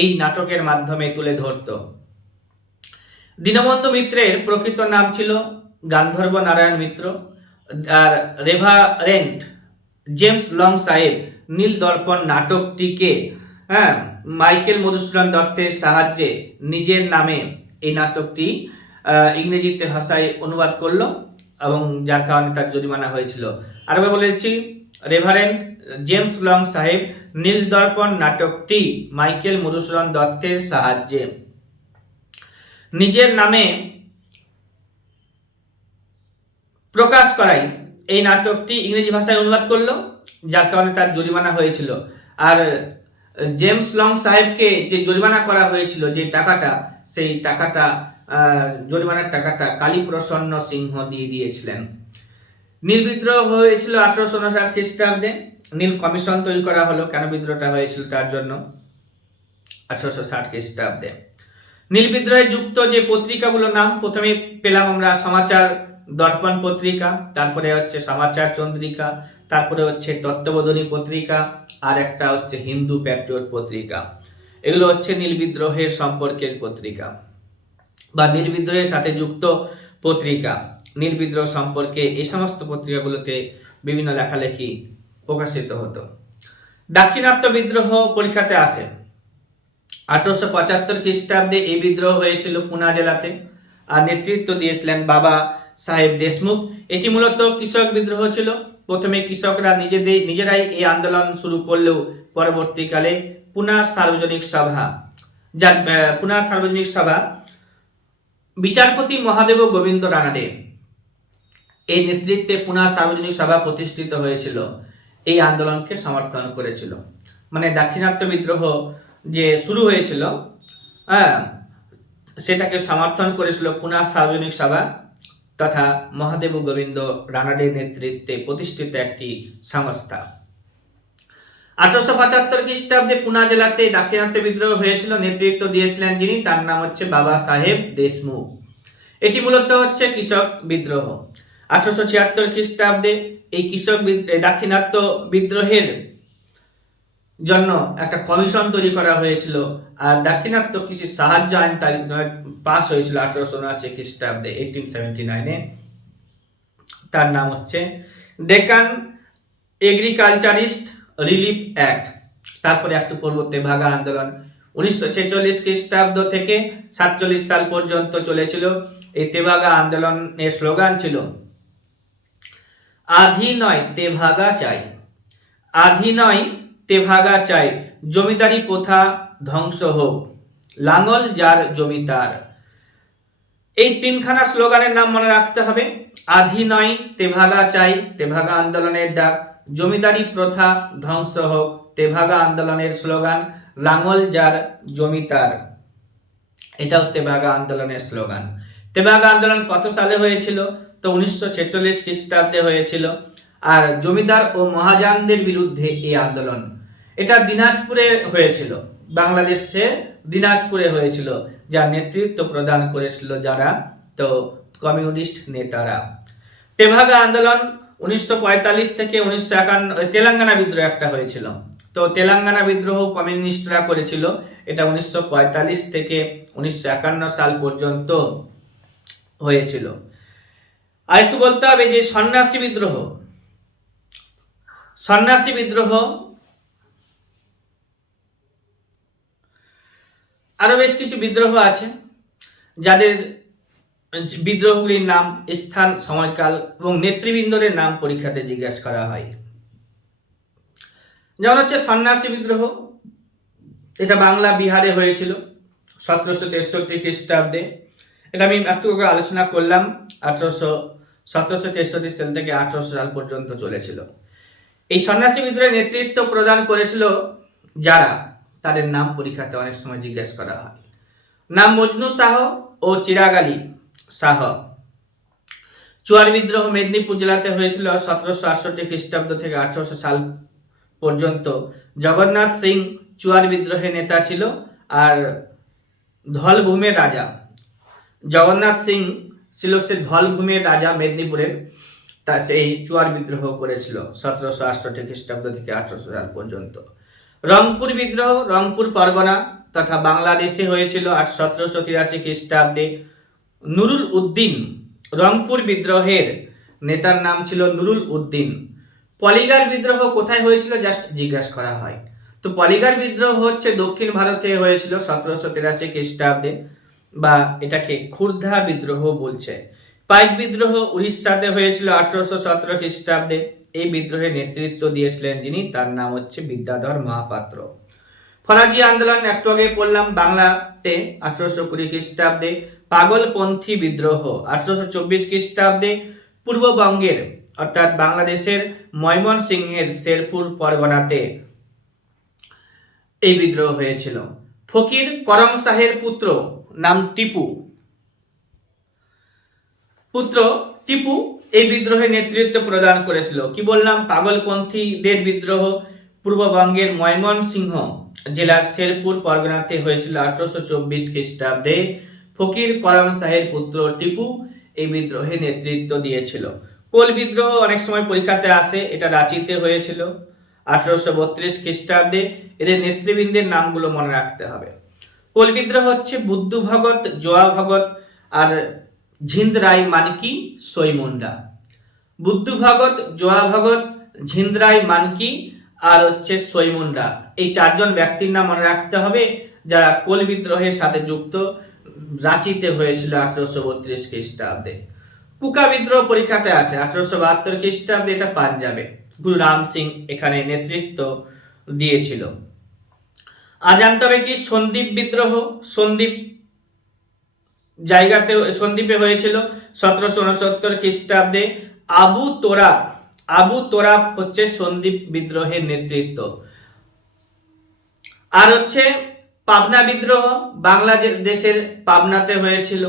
এই নাটকের মাধ্যমে তুলে ধরত। দীনবন্ধু মিত্রের প্রকৃত নাম ছিল গান্ধর্ব নারায়ণ মিত্র। আর রেভারেন্ট জেমস লং সাহেব নীল দর্পণ নাটকটিকে মাইকেল মধুসূদন দত্তের সাহায্যে নিজের নামে এই নাটকটি ইংরেজিতে ভাষায় অনুবাদ করলো এবং যার কারণে তার জরিমানা হয়েছিল। আরেকবার বলেছি, রেভারেন্ড জেমস লং সাহেব নীল দর্পণ নাটকটি মাইকেল মধুসূদন দত্তের সাহায্যে নিজের নামে প্রকাশ করাই এই নাটকটি ইংরেজি ভাষায় অনুবাদ করলো, যার কারণে তার জরিমানা হয়েছিল। আর জেমস লং সাহেবকে যে জরিমানা করা হয়েছিল, যে টাকাটা, সেই টাকাটা জরিমানার টাকাটা কালীপ্রসন্ন সিংহ দিয়ে দিয়েছিলেন। নীল বিদ্রোহ হয়েছিল 1859 খ্রিস্টাব্দে। নীল কমিশন তৈরি করা হলো কেন বিদ্রোহটা হয়েছিল তার জন্য, 1860 খ্রিস্টাব্দে। নীল বিদ্রোহে যুক্ত যে পত্রিকাগুলোর নাম প্রথমে পেলাম আমরা, সমাচার দর্পণ পত্রিকা, তারপরে হচ্ছে সমাচার চন্দ্রিকা, তারপরে হচ্ছে তত্ত্ববোধিনী পত্রিকা, আর একটা হচ্ছে হিন্দু প্যাট্রিয়ট পত্রিকা। এগুলো হচ্ছে নীল বিদ্রোহের সম্পর্কের পত্রিকা বা নীল বিদ্রোহের সাথে যুক্ত পত্রিকা। নীল বিদ্রোহ সম্পর্কে এই সমস্ত পত্রিকাগুলোতে বিভিন্ন লেখালেখি প্রকাশিত হতো। দাক্ষিণাত্য বিদ্রোহ পরীক্ষাতে আসে। 1875 খ্রিস্টাব্দে এই বিদ্রোহ হয়েছিল পুনা জেলাতে, আর নেতৃত্ব দিয়েছিলেন বাবা সাহেব দেশমুখ। এটি মূলত কৃষক বিদ্রোহ ছিল। প্রথমে কৃষকরা নিজেরাই এই আন্দোলন শুরু করলেও পরবর্তীকালে পুনা সার্বজনিক সভা বিচারপতি মহাদেব গোবিন্দ রানাডে এই নেতৃত্বে পুনা সার্বজনিক সভা প্রতিষ্ঠিত হয়েছিল, এই আন্দোলনকে সমর্থন করেছিল। মানে দাক্ষিণাত্য বিদ্রোহ যে শুরু হয়েছিল, সেটাকে সমর্থন করেছিল পুনা সার্বজনিক সভা তথা মহাদেব গোবিন্দ রানাডের নেতৃত্বে প্রতিষ্ঠিত একটি সংস্থা। 1875 খ্রিস্টাব্দে পুনা জেলাতে দাক্ষিণাত্য বিদ্রোহ হয়েছিল। নেতৃত্ব দিয়েছিলেন যিনি, তার নাম হচ্ছে বাবা সাহেব দেশমুখ। এটি মূলত হচ্ছে কৃষক বিদ্রোহ। 1876 খ্রিস্টাব্দে এই দাক্ষিণাত্য বিদ্রোহের জন্য একটা কমিশন তৈরি করা হয়েছিল, আর দাক্ষিণাত্য কৃষি সাহায্য আইন পাস হয়েছিল 1879 খ্রিস্টাব্দে 1879-এ। তার নাম হচ্ছে ডেকান এগ্রিকালচারিস্ট রিলিফ অ্যাক্ট। তারপরে একটু পূর্বতে ভাগা আন্দোলন 1946 খ্রিস্টাব্দ থেকে 47 সাল পর্যন্ত চলেছিল। এই তেভাগা আন্দোলনের স্লোগান ছিল, আধি নয় তেভাগা চাই, আধি নয় তেভাগা চাই, জমিদারি প্রথা ধ্বংস হোক, লাঙ্গল যার জমিদার। এই তিনখানা স্লোগানের নাম মনে রাখতে হবে। আধি নয় তেভাগা চাই, তেভাগা আন্দোলনের ডাক। জমিদারি প্রথা ধ্বংস হোক, তেভাগা আন্দোলনের স্লোগান। লাঙ্গল যার জমিদার, এটাও তেভাগা আন্দোলনের স্লোগান। তেভাগা আন্দোলন কত সালে হয়েছিল? তো 1946 খ্রিস্টাব্দে হয়েছিল। আর জমিদার ও মহাজনদের বিরুদ্ধে এই আন্দোলন, এটা দিনাজপুরে হয়েছিল, বাংলাদেশে দিনাজপুরে হয়েছিল, যার নেতৃত্ব প্রদান করেছিল যারা, তো কমিউনিস্ট নেতারা। তেভাগা আন্দোলন 1945 থেকে 1951, তেলেঙ্গানা বিদ্রোহ একটা হয়েছিল, তো তেলেঙ্গানা বিদ্রোহ কমিউনিস্টরা করেছিল। এটা 1945 থেকে 1951 সাল পর্যন্ত হয়েছিল। আর একটু বলতে হবে যে সন্ন্যাসী বিদ্রোহ আরো বেশ কিছু বিদ্রোহ আছে, যাদের বিদ্রোহগুলির নাম, স্থান, সময়কাল এবং নেতৃবৃন্দদের নাম পরীক্ষাতে জিজ্ঞাসা করা হয়। যেমন হচ্ছে সন্ন্যাসী বিদ্রোহ, এটা বাংলা বিহারে হয়েছিল 1763 খ্রিস্টাব্দে। এটা আমি একটু আলোচনা করলাম। 1763 সাল থেকে 1800 সাল পর্যন্ত চলেছিল। এই সন্ন্যাসী বিদ্রোহের নেতৃত্ব প্রদান করেছিল যারা, তাদের নাম পরীক্ষাতে অনেক সময় জিজ্ঞাসা করা হয়। নাম মজনু শাহ ও চিরাগ আলী শাহ। চুয়ার বিদ্রোহ মেদিনীপুর জেলাতে হয়েছিল 1768 খ্রিস্টাব্দ থেকে 1800 সাল পর্যন্ত। জগন্নাথ সিং চুয়ার বিদ্রোহের নেতা ছিল, আর ধলভূমের রাজা জগন্নাথ সিং ছিল সে ধলভূমের রাজা মেদিনীপুরের, তা সেই চুয়ার বিদ্রোহ করেছিল 1768 খ্রিস্টাব্দ থেকে 1800 সাল পর্যন্ত। রংপুর বিদ্রোহ রংপুর পরগনা তথা বাংলাদেশে হয়েছিল 1783 খ্রিস্টাব্দে। নুরুল উদ্দিন রংপুর বিদ্রোহের নেতার নাম ছিল নুরুল উদ্দিন। পলিগার বিদ্রোহ কোথায় হয়েছিল জাস্ট জিজ্ঞাসা করা হয়। তো পলিগার বিদ্রোহ হচ্ছে দক্ষিণ ভারতে হয়েছিল 1783 খ্রিস্টাব্দে, বা এটাকে খুর্ধা বিদ্রোহ বলছে। পাইক বিদ্রোহ উড়িষ্যাতে হয়েছিল 1817 খ্রিস্টাব্দে। এই বিদ্রোহে নেতৃত্ব দিয়েছিলেন যিনি, তার নাম হচ্ছে বিদ্যাধর মহাপাত্র। ফরাজি আন্দোলন একটু আগে পড়লাম, বাংলাতে 1820 খ্রিস্টাব্দে। পাগলপন্থী বিদ্রোহ 1824 খ্রিস্টাব্দে পূর্ববঙ্গের অর্থাৎ বাংলাদেশের ময়মনসিংহের শেরপুর পরগনাতে এই বিদ্রোহ হয়েছিল। ফকির করম শাহের পুত্র টিপু এই বিদ্রোহে নেতৃত্ব প্রদান করেছিল। কি বললাম, পাগলপন্থীদের বিদ্রোহ পূর্ববঙ্গের ময়মনসিংহ জেলার শেরপুর পরগনাতে হয়েছিল 1824 খ্রিস্টাব্দে। ফকির করম শাহের পুত্র টিপু এই বিদ্রোহে নেতৃত্ব দিয়েছিল। কোল বিদ্রোহ অনেক সময় পরীক্ষাতে আসে, এটা রাঁচিতে হয়েছিল 1832 খ্রিস্টাব্দে। এদের নেতৃবৃন্দের নামগুলো মনে রাখতে হবে। কোল বিদ্রোহ হচ্ছে বুদ্ধ ভগত, জোয়া ভগত আর ঝিন্দ রায় মানকি সইমুন্ডা। বুদ্ধ ভগত, জোয়া ভগত, ঝিন্দ রায় মানকি আর হচ্ছে সইমুন্ডা, এই চারজন ব্যক্তির নাম মনে রাখতে হবে যারা কোল বিদ্রোহের সাথে যুক্ত। রাঁচিতে হয়েছিল 1832 খ্রিস্টাব্দে। কুকা বিদ্রোহ পরীক্ষাতে আসে 1872 খ্রিস্টাব্দে, এটা পাঞ্জাবে। গুরু রাম সিং এখানে নেতৃত্ব দিয়েছিল। আর জানতে হবে কি সন্দীপ বিদ্রোহ, সন্দীপে হয়েছিল 1769 খ্রিস্টাব্দে। আবু তোরাব হচ্ছে সন্দীপ বিদ্রোহের নেতৃত্ব। আর হচ্ছে পাবনা বিদ্রোহ বাংলাদেশের পাবনাতে হয়েছিল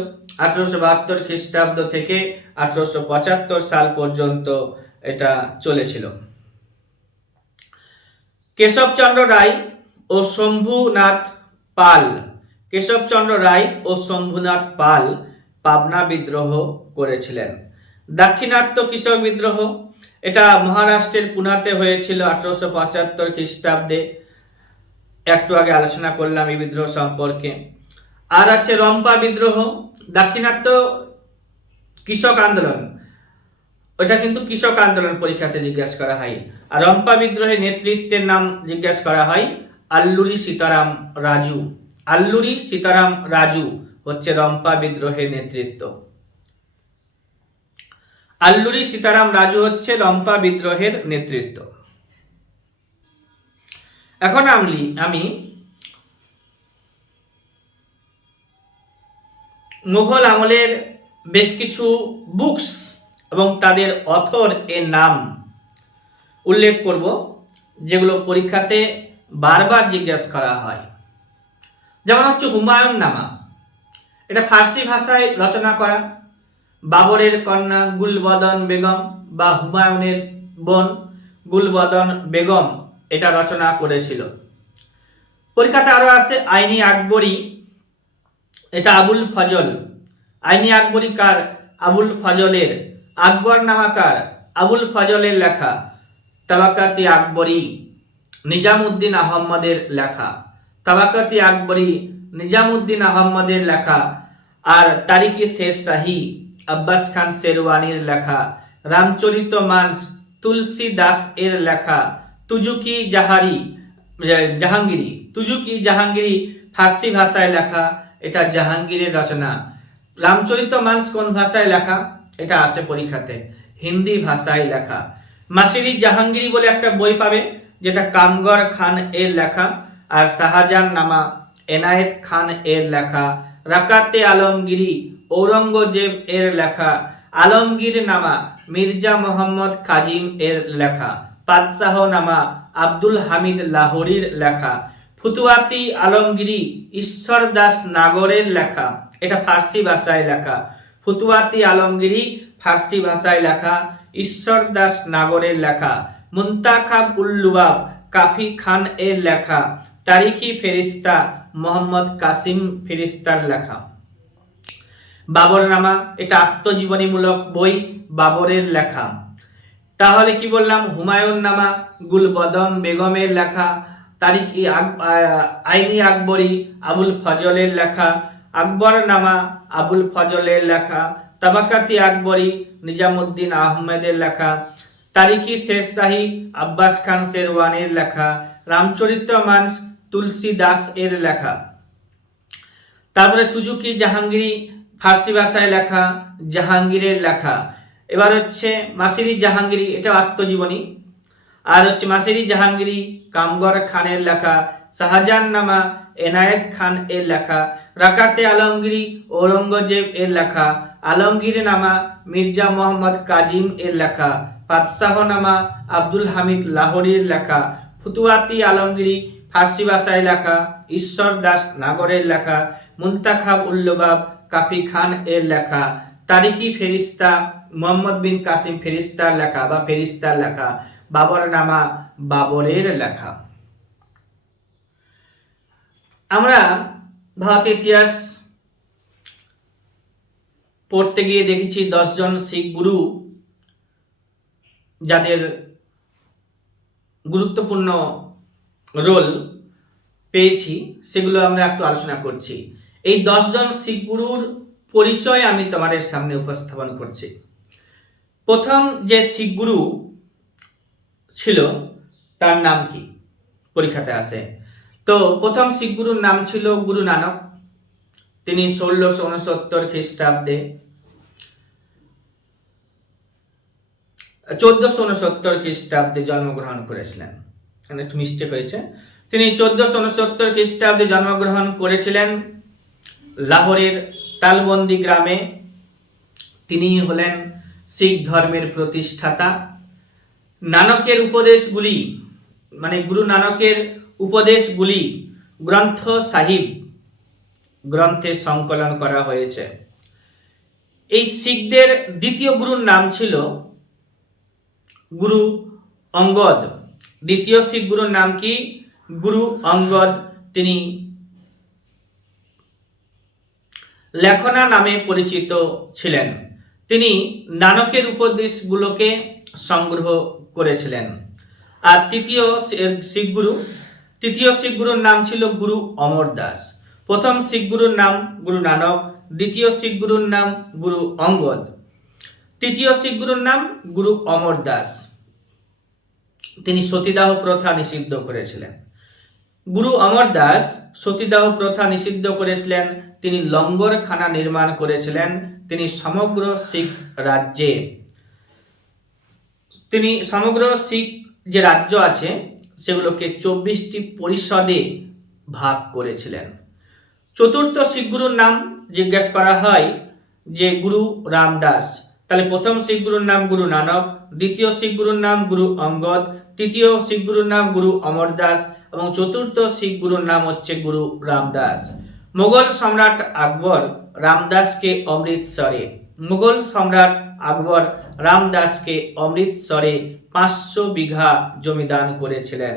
1872 খ্রিস্টাব্দ থেকে 1875 সাল পর্যন্ত এটা চলেছিল। কেশবচন্দ্র রায় ও শম্ভুনাথ পাল পাবনা বিদ্রোহ করেছিলেন। দাক্ষিণাত্য কৃষক বিদ্রোহ, এটা মহারাষ্ট্রের পুনাতে হয়েছিল 1875 খ্রিস্টাব্দে। একটু আগে আলোচনা করলাম এই বিদ্রোহ সম্পর্কে। আর আছে রম্পা বিদ্রোহ, দাক্ষিণাত্য কৃষক আন্দোলন, ওটা কিন্তু কৃষক আন্দোলন পরীক্ষাতে জিজ্ঞাসা করা হয়। আর রম্পা বিদ্রোহের নেতৃত্বের নাম জিজ্ঞাসা করা হয় আল্লুরি সীতারাম রাজু হচ্ছে রম্পা বিদ্রোহের নেতৃত্ব। আল্লুরি সীতারাম রাজু হচ্ছে রম্পা বিদ্রোহের নেতৃত্ব। এখন আমি মুঘল আমলের বেশ কিছু বুকস এবং তাদের অথর এর নাম উল্লেখ করব, যেগুলো পরীক্ষাতে বারবার জিজ্ঞাসা করা হয়। যেমন হচ্ছে হুমায়ুন নামা, এটা ফার্সি ভাষায় রচনা করা। বাবরের কন্যা গুলবদন বেগম বা হুমায়ুনের বোন গুলবদন বেগম এটা রচনা করেছিল। পরীক্ষাতে আরো আছে আইনি আকবরী, এটা আবুল ফজল। আইনি আকবরী কার? আবুল ফজলের। আকবর নামাকার? আবুল ফজলের লেখা। তাবাকাতি আকবরী নিজামুদ্দিন আহম্মদের লেখা। তাবাকাতি আকবরী নিজামুদ্দিন আহম্মদের লেখা। আর তারিখি শের শাহী আব্বাস খান শেরওয়ানির লেখা। রামচরিত মানস তুলসী দাস এর লেখা। তুজুকি জাহাঙ্গীরি ফার্সি ভাষায় লেখা, এটা জাহাঙ্গীরের রচনা। রামচরিত মানস কোন ভাষায় লেখা? এটা আসে পরীক্ষাতে হিন্দি ভাষায় লেখা। মাসিরি জাহাঙ্গীরি বলে একটা বই পাবে, যেটা কামগর খান এর লেখা। আর শাহজাহান নামা এনায়েত খান এর লেখা। রাকাতে আলমগীরি ঔরঙ্গজেব এর লেখা। আলমগীর নামা মির্জা মোহাম্মদ কাজিম এর লেখা। পাদশাহ নামা আব্দুল হামিদ লাহোরির লেখা। ফুতুয়াতি আলমগীরি ঈশ্বর দাস নাগরের লেখা, এটা ফার্সি ভাষায় লেখা। ফুতুয়াতি আলমগীরি ফার্সি ভাষায় লেখা, ঈশ্বর দাস নাগরের লেখা। মুন্তাখাব উল্লুবাব কাফি খান এর লেখা। তারিখি ফেরিস্তা মোহাম্মদ কাসিম ফেরিস্তার লেখা। বাবরনামা, এটা আত্মজীবনীমূলক বই, বাবরের লেখা। তাহলে কি বললাম? হুমায়ুন নামা গুলবদন বেগমের লেখা। তারিখি আইনি আকবরী আবুল ফজলের লেখা। আকবর নামা আবুল ফজলের লেখা। তাবাকাতি আকবরী নিজামুদ্দিন আহমেদের লেখা। তারিখি শের শাহী আব্বাস খান শেরওয়ানির লেখা। রামচরিত মানস তুলসী দাস এর লেখা। তারপরে তুজুকি জাহাঙ্গীরি ফার্সি ভাষায় লেখা, জাহাঙ্গীরের লেখা। এবার হচ্ছে মাসিরি জাহাঙ্গীরি, এটা আত্মজীবনী। আর হচ্ছে মাসিরি জাহাঙ্গীরি কামগর খানের লেখা, শাহজাহান নামা এনায়েত খান এর লেখা, রাকাতে আলমগীরি ঔরঙ্গজেব এর লেখা, আলমগীর নামা মির্জা মোহাম্মদ কাজিম এর লেখা, পাতশাহ নামা আব্দুল হামিদ লাহোরির লেখা, ফুতুয়াতি আলমগীরি ফার্সি ভাষায় লেখা, ঈশ্বর দাস নাগরের লেখা, মুন্তাখাব উল্লবাব কাফি খান এর লেখা, তারিকি ফেরিস্তা মোহাম্মদ বিন কাসিম ফেরিস্তার লেখা বা ফেরিস্তার লেখা, বাবর নামা বাবরের লেখা। আমরা ভারতের ইতিহাস পড়তে গিয়ে দেখেছি 10 জন শিখ গুরু যাদের গুরুত্বপূর্ণ রোল পেয়েছি, সেগুলো আমরা একটু আলোচনা করছি। এই 10 জন শিখ গুরুর পরিচয় আমি তোমাদের সামনে উপস্থাপন করছি। প্রথম যে শিখ গুরু ছিল তার নাম কি, পরীক্ষাতে আসে। তো প্রথম শিখ গুরুর নাম ছিল গুরু নানক। তিনি 1669 খ্রিস্টাব্দে 1469 খ্রিস্টাব্দে জন্মগ্রহণ করেছিলেন। এখানে একটু মিস্টেক হয়েছে। তিনি 1469 খ্রিস্টাব্দে জন্মগ্রহণ করেছিলেন লাহোরের তালবন্দি গ্রামে। তিনি হলেন শিখ ধর্মের প্রতিষ্ঠাতা। নানকের উপদেশগুলি, মানে গুরু নানকের উপদেশগুলি গ্রন্থ সাহিব গ্রন্থে সংকলন করা হয়েছে। এই শিখদের দ্বিতীয় গুরুর নাম ছিল গুরু অঙ্গদ। দ্বিতীয় শিখ গুরুর নাম কি? গুরু অঙ্গদ। তিনি লেখনা নামে পরিচিত ছিলেন। তিনি নানকের উপদেশগুলোকে সংগ্রহ করেছিলেন। আর তৃতীয় শিখ গুরুর নাম ছিল গুরু অমর দাস। প্রথম শিখ গুরুর নাম গুরু নানক, দ্বিতীয় শিখ গুরুর নাম গুরু অঙ্গদ, তৃতীয় শিখ গুরুর নাম গুরু অমর দাস। তিনি সতীদাহ প্রথা নিষিদ্ধ করেছিলেন। গুরু অমর দাস সতীদাহ প্রথা নিষিদ্ধ করেছিলেন। তিনি লঙ্গরখানা নির্মাণ করেছিলেন। তিনি সমগ্র শিখ রাজ্যে, তিনি সমগ্র শিখ যে রাজ্য আছে সেগুলোকে 24টি পরিষদে ভাগ করেছিলেন। চতুর্থ শিখ গুরুর নাম জিজ্ঞেস করা হয় যে গুরু রামদাস। তাহলে প্রথম শিখ গুরুর নাম গুরু নানক, দ্বিতীয় শিখ গুরুর নাম গুরু অঙ্গদ, তৃতীয় শিখ গুরুর নাম গুরু অমর দাস এবং চতুর্থ শিখ গুরুর নাম হচ্ছে গুরু রামদাস। মুঘল সম্রাট আকবর রামদাসকে অমৃতসরে, মুঘল সম্রাট আকবর রামদাসকে অমৃতসরে 500 বিঘা জমি দান করেছিলেন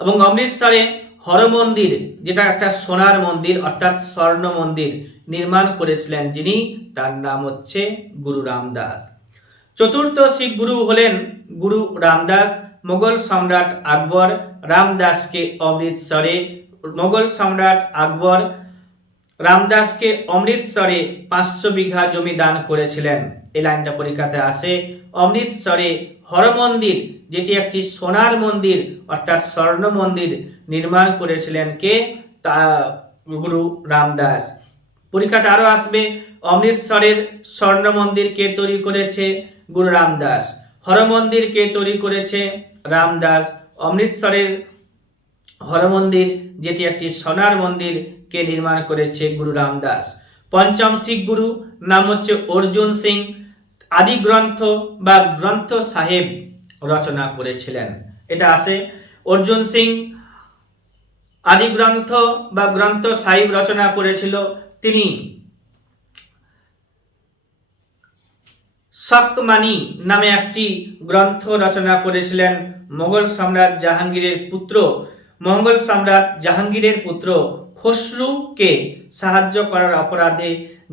এবং অমৃতসরে হরমন্দির, যেটা একটা সোনার মন্দির অর্থাৎ স্বর্ণ মন্দির নির্মাণ করেছিলেন যিনি, তার নাম হচ্ছে গুরু রামদাস। চতুর্থ শিখ গুরু হলেন গুরু রামদাস। মুঘল সম্রাট আকবর রামদাসকে অমৃতসরে, মুঘল সম্রাট আকবর রামদাসকে অমৃতসরে 500 বিঘা জমি দান করেছিলেন। এই লাইনটা পরীক্ষাতে আসে। অমৃতসরে হরমন্দির, যেটি একটি সোনার মন্দির অর্থাৎ স্বর্ণ মন্দির নির্মাণ করেছিলেন কে? তা গুরু রামদাস। পরীক্ষাতে আরো আসবে অমৃতসরের স্বর্ণ মন্দির কে তৈরি করেছে? গুরু রামদাস। হরমন্দির কে তৈরি করেছে? রামদাস। অমৃতসরের হরমন্দির, যেটি একটি সোনার মন্দির, কে নির্মাণ করেছে? গুরু রামদাস। পঞ্চম শিখ গুরু নাম হচ্ছে অর্জুন সিং। আদি গ্রন্থ বা গ্রন্থ সাহেব রচনা করেছিলেন। এটা আছে অর্জুন সিং আদি গ্রন্থ বা গ্রন্থ সাহিব রচনা করেছিল। তিনি সকমানি নামে একটি গ্রন্থ রচনা করেছিলেন। মোগল সম্রাট জাহাঙ্গীরের পুত্র খসরুকে সাহায্য করার অপরাধে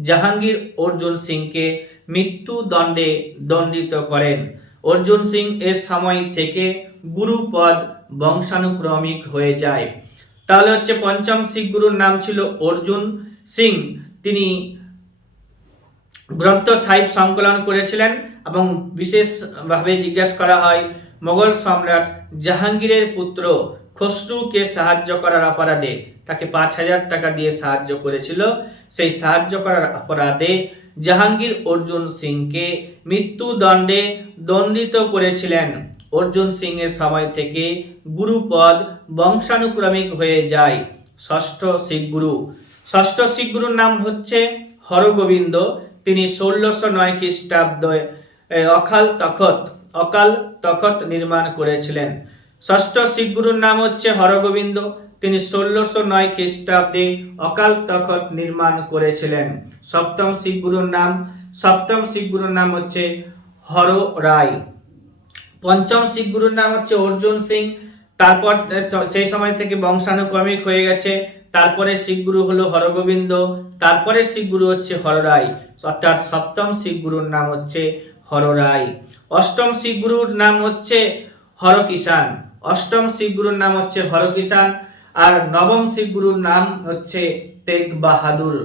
জাহাঙ্গীর অর্জুন সিংকে মৃত্যুদণ্ডে দণ্ডিত করেন। অর্জুন সিং এর সময় থেকে গুরুপদ বংশানুক্রমিক হয়ে যায়। তাহলে হচ্ছে পঞ্চম শিখ গুরুর নাম ছিল অর্জুন সিং। তিনি গ্রন্থ সাহিব সংকলন করেছিলেন এবং বিশেষভাবে জিজ্ঞাসা করা হয় মোগল সম্রাট জাহাঙ্গীরের পুত্র খসরুকে সাহায্য করার অপরাধে, তাকে 5,000 টাকা দিয়ে সাহায্য করেছিল, সেই সাহায্য করার অপরাধে জাহাঙ্গীর অর্জুন সিংকে মৃত্যুদণ্ডে দণ্ডিত করেছিলেন। অর্জুন সিং এর সময় থেকে গুরুপদ বংশানুক্রমিক হয়ে যায়। ষষ্ঠ শিখ গুরুর নাম হচ্ছে হরগোবিন্দ। তিনি 1609 খ্রিস্টাব্দে অকাল তখত নির্মাণ করেছিলেন। ষষ্ঠ শিখ গুরুর নাম হচ্ছে হরগোবিন্দ। তিনি 1609 খ্রিস্টাব্দে অকাল তখত নির্মাণ করেছিলেন। সপ্তম শিখ গুরুর নাম হচ্ছে হর রায়। পঞ্চম শিখ গুরুর নাম হচ্ছে অর্জুন সিং। তারপর সেই সময় থেকে বংশানুক্রমিক হয়ে গেছে। তারপরে শিখ গুরু হলো হরগোবিন্দ, তারপরে শিখ গুরু হচ্ছে হররায়, অর্থাৎ সপ্তম শিখ গুরুর নাম হচ্ছে হররায়। অষ্টম শিখ গুরুর নাম হচ্ছে হরকিষান। আর নবম শিখ গুরুর নাম হচ্ছে তেগ বাহাদুর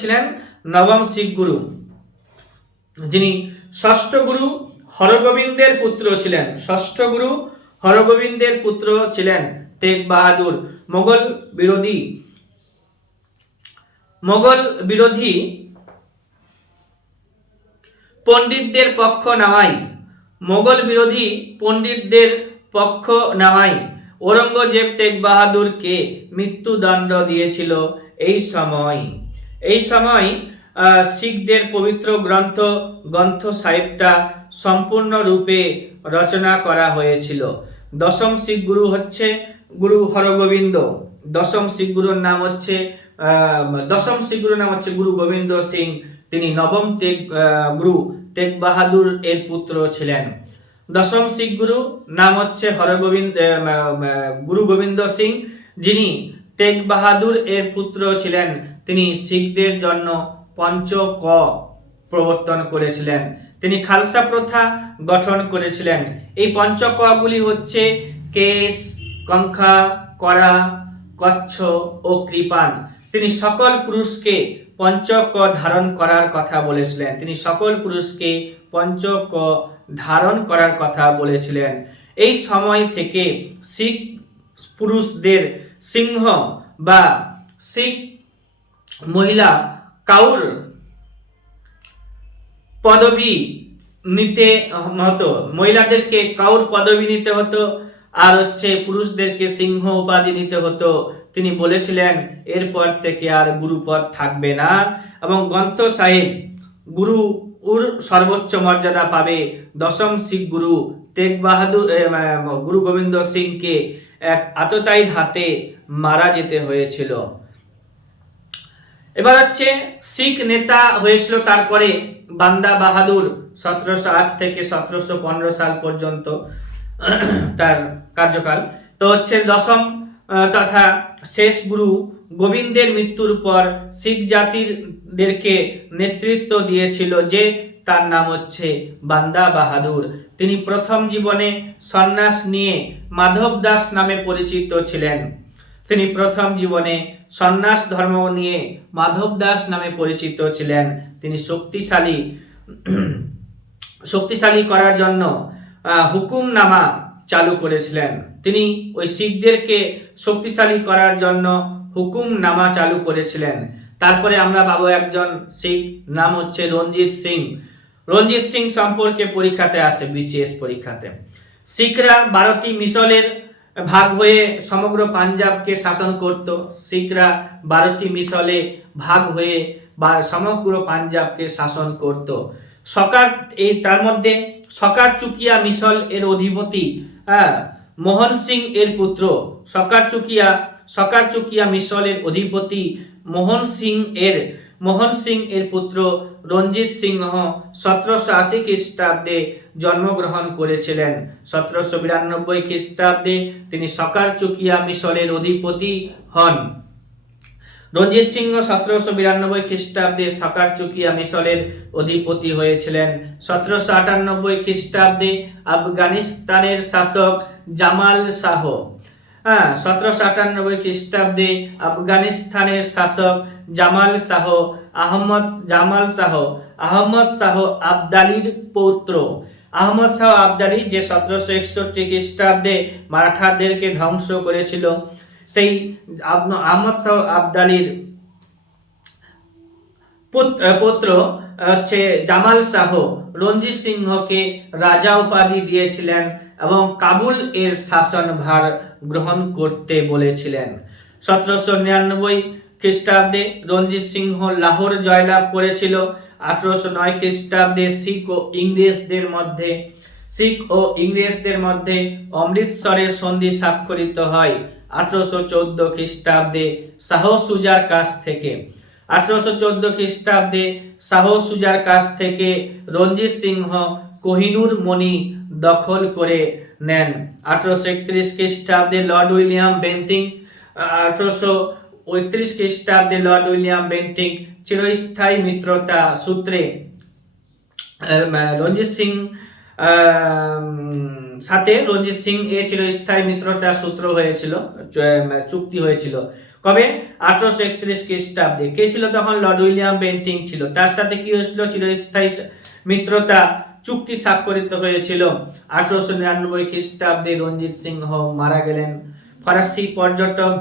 ছিলেন নবম শিখ গুরু, যিনি ষষ্ঠ গুরু হরগোবিন্দের পুত্র ছিলেন তেগ বাহাদুর। মোগল বিরোধী পণ্ডিতদের পক্ষ নামায় ঔরঙ্গজেব তেগ বাহাদুরকে মৃত্যুদণ্ড দিয়েছিল। এই সময় শিখদের পবিত্র গ্রন্থ সাহিবটা সম্পূর্ণরূপে রচনা করা হয়েছিল। দশম শিখ গুরু হচ্ছে গুরু হরগোবিন্দ। দশম শিখ গুরুর নাম হচ্ছে গুরু গোবিন্দ সিং। তিনি নবম গুরু তেগ বাহাদুর এর পুত্র ছিলেন। দশম শিখ গুরু নাম হচ্ছে গুরু গোবিন্দ সিং, যিনি তেগ বাহাদুর এর পুত্র ছিলেন। তিনি শিখদের জন্য পঞ্চক প্রবর্তন করেছিলেন। তিনি খালসা প্রথা গঠন করেছিলেন। এই পঞ্চকগুলি হচ্ছে কেশ, কঙ্খা, করা, কচ্ছ ও কৃপান। তিনি সকল পুরুষকে পঞ্চক ধারণ করার কথা বলেছিলেন। এই সময় থেকে শিখ পুরুষদের সিংহ বা শিখ মহিলা কাউর পদবি নিতে হতো, মহিলাদেরকে কাউর পদবি নিতে হতো, আর পুরুষদেরকে সিংহ উপাধি নিতে হতো। তিনি বলেছিলেন এরপর থেকে আর গুরুপদ থাকবে না, এবং গ্রন্থ সাহিব গুরুর সর্বোচ্চ মর্যাদা পাবে। দশম শিখ গুরু তেগ বাহাদুর গুরু গোবিন্দ সিংকে এক আততায়ীর হাতে মারা যেতে হয়েছিল। এবার শিখ নেতা হয়েছিল তারপরে বান্দা বাহাদুর 1708 থেকে 1715 সাল পর্যন্ত তার কার্যকাল। তো দশম তথা শেষ গুরু গোবিন্দের মৃত্যুর পর শিখ জাতিদেরকে নেতৃত্ব দিয়েছিল যে তার নাম হচ্ছে বান্দা বাহাদুর। তিনি প্রথম জীবনে সন্ন্যাস নিয়ে মাধব দাস নামে পরিচিত ছিলেন। সন্ন্যাস ধর্ম নিয়ে মাধব দাস নামে পরিচিত ছিলেন। তিনি শক্তিশালী করার জন্য হুকুমনামা চালু করেছিলেন। তিনি ওই শিখদেরকে শক্তিশালী করার জন্য হুকুমনামা চালু করেছিলেন। তারপরে আমরা পাবো একজন শিখ, নাম হচ্ছে রঞ্জিত সিং সম্পর্কে পরীক্ষাতে আসে, বিসিএস পরীক্ষাতে। শিখরা 12টি মিসলের ভাগ হয়ে সমগ্র পাঞ্জাবকে শাসন করত। তার মধ্যে সকার চুকিয়া মিসল এর অধিপতি মোহন সিং এর পুত্র সকার চুকিয়া মিসলের অধিপতি মোহন সিং এর পুত্র রঞ্জিত সিংহ 1780 খ্রিস্টাব্দে জন্মগ্রহণ করেছিলেন। 1792 খ্রিস্টাব্দে তিনি সকার চুকিয়া মিসলের অধিপতি হন। রঞ্জিত সিংহ 1792 খ্রিস্টাব্দে সকার চুকিয়া মিসলের অধিপতি হয়েছিলেন। 1798 খ্রিস্টাব্দে আফগানিস্তানের শাসক জামাল শাহ 1798 খ্রিস্টাব্দে আফগানিস্তানের শাসক জামাল শাহ আহমদ শাহ আবদালির পৌত্র আহমদ শাহ আবদালী যে 1761 খ্রিস্টাব্দে মারাঠাদেরকে ধ্বংস করেছিল, সেই আহমদ শাহ আবদালীর পুত্র হচ্ছে জামাল শাহ রঞ্জিত সিংহকে রাজা উপাধি দিয়েছিলেন এবং কাবুল এর শাসনভার গ্রহণ করতে বলেছিলেন। 1799 খ্রিস্টাব্দে রঞ্জিত সিংহ লাহোর জয়লাভ করেছিল। 1809 খ্রিস্টাব্দে শিখ ও ইংরেজদের মধ্যে অমৃতসরের সন্ধি স্বাক্ষরিত হয় 1814 খ্রিস্টাব্দে শাহ সুজার কাছ থেকে। 1814 খ্রিস্টাব্দে শাহ সুজার কাছ থেকে রঞ্জিত সিংহ কোহিনুর মণি দখল করে নেন। 1831 খ্রিস্টাব্দে লর্ড উইলিয়াম বেন্টিং 1831 খ্রিস্টাব্দে লর্ড উইলিয়াম বেন্টিং চিরস্থায়ী মিত্রতা সূত্রে রঞ্জিত সিং সাথে রঞ্জিত সিং এ চিরস্থায়ী মিত্রতা সূত্র হয়েছিল, চুক্তি হয়েছিল। কবে? 1831 খ্রিস্টাব্দে। কে ছিল তখন? লর্ড উইলিয়াম বেন্টিং ছিল। তার সাথে কি হয়েছিল? চিরস্থায়ী মিত্রতা চুক্তি স্বাক্ষরিত হয়েছিল। 1899 খ্রিস্টাব্দে রঞ্জিত সিংহ মারা গেলেন। ফরাসি পর্যটক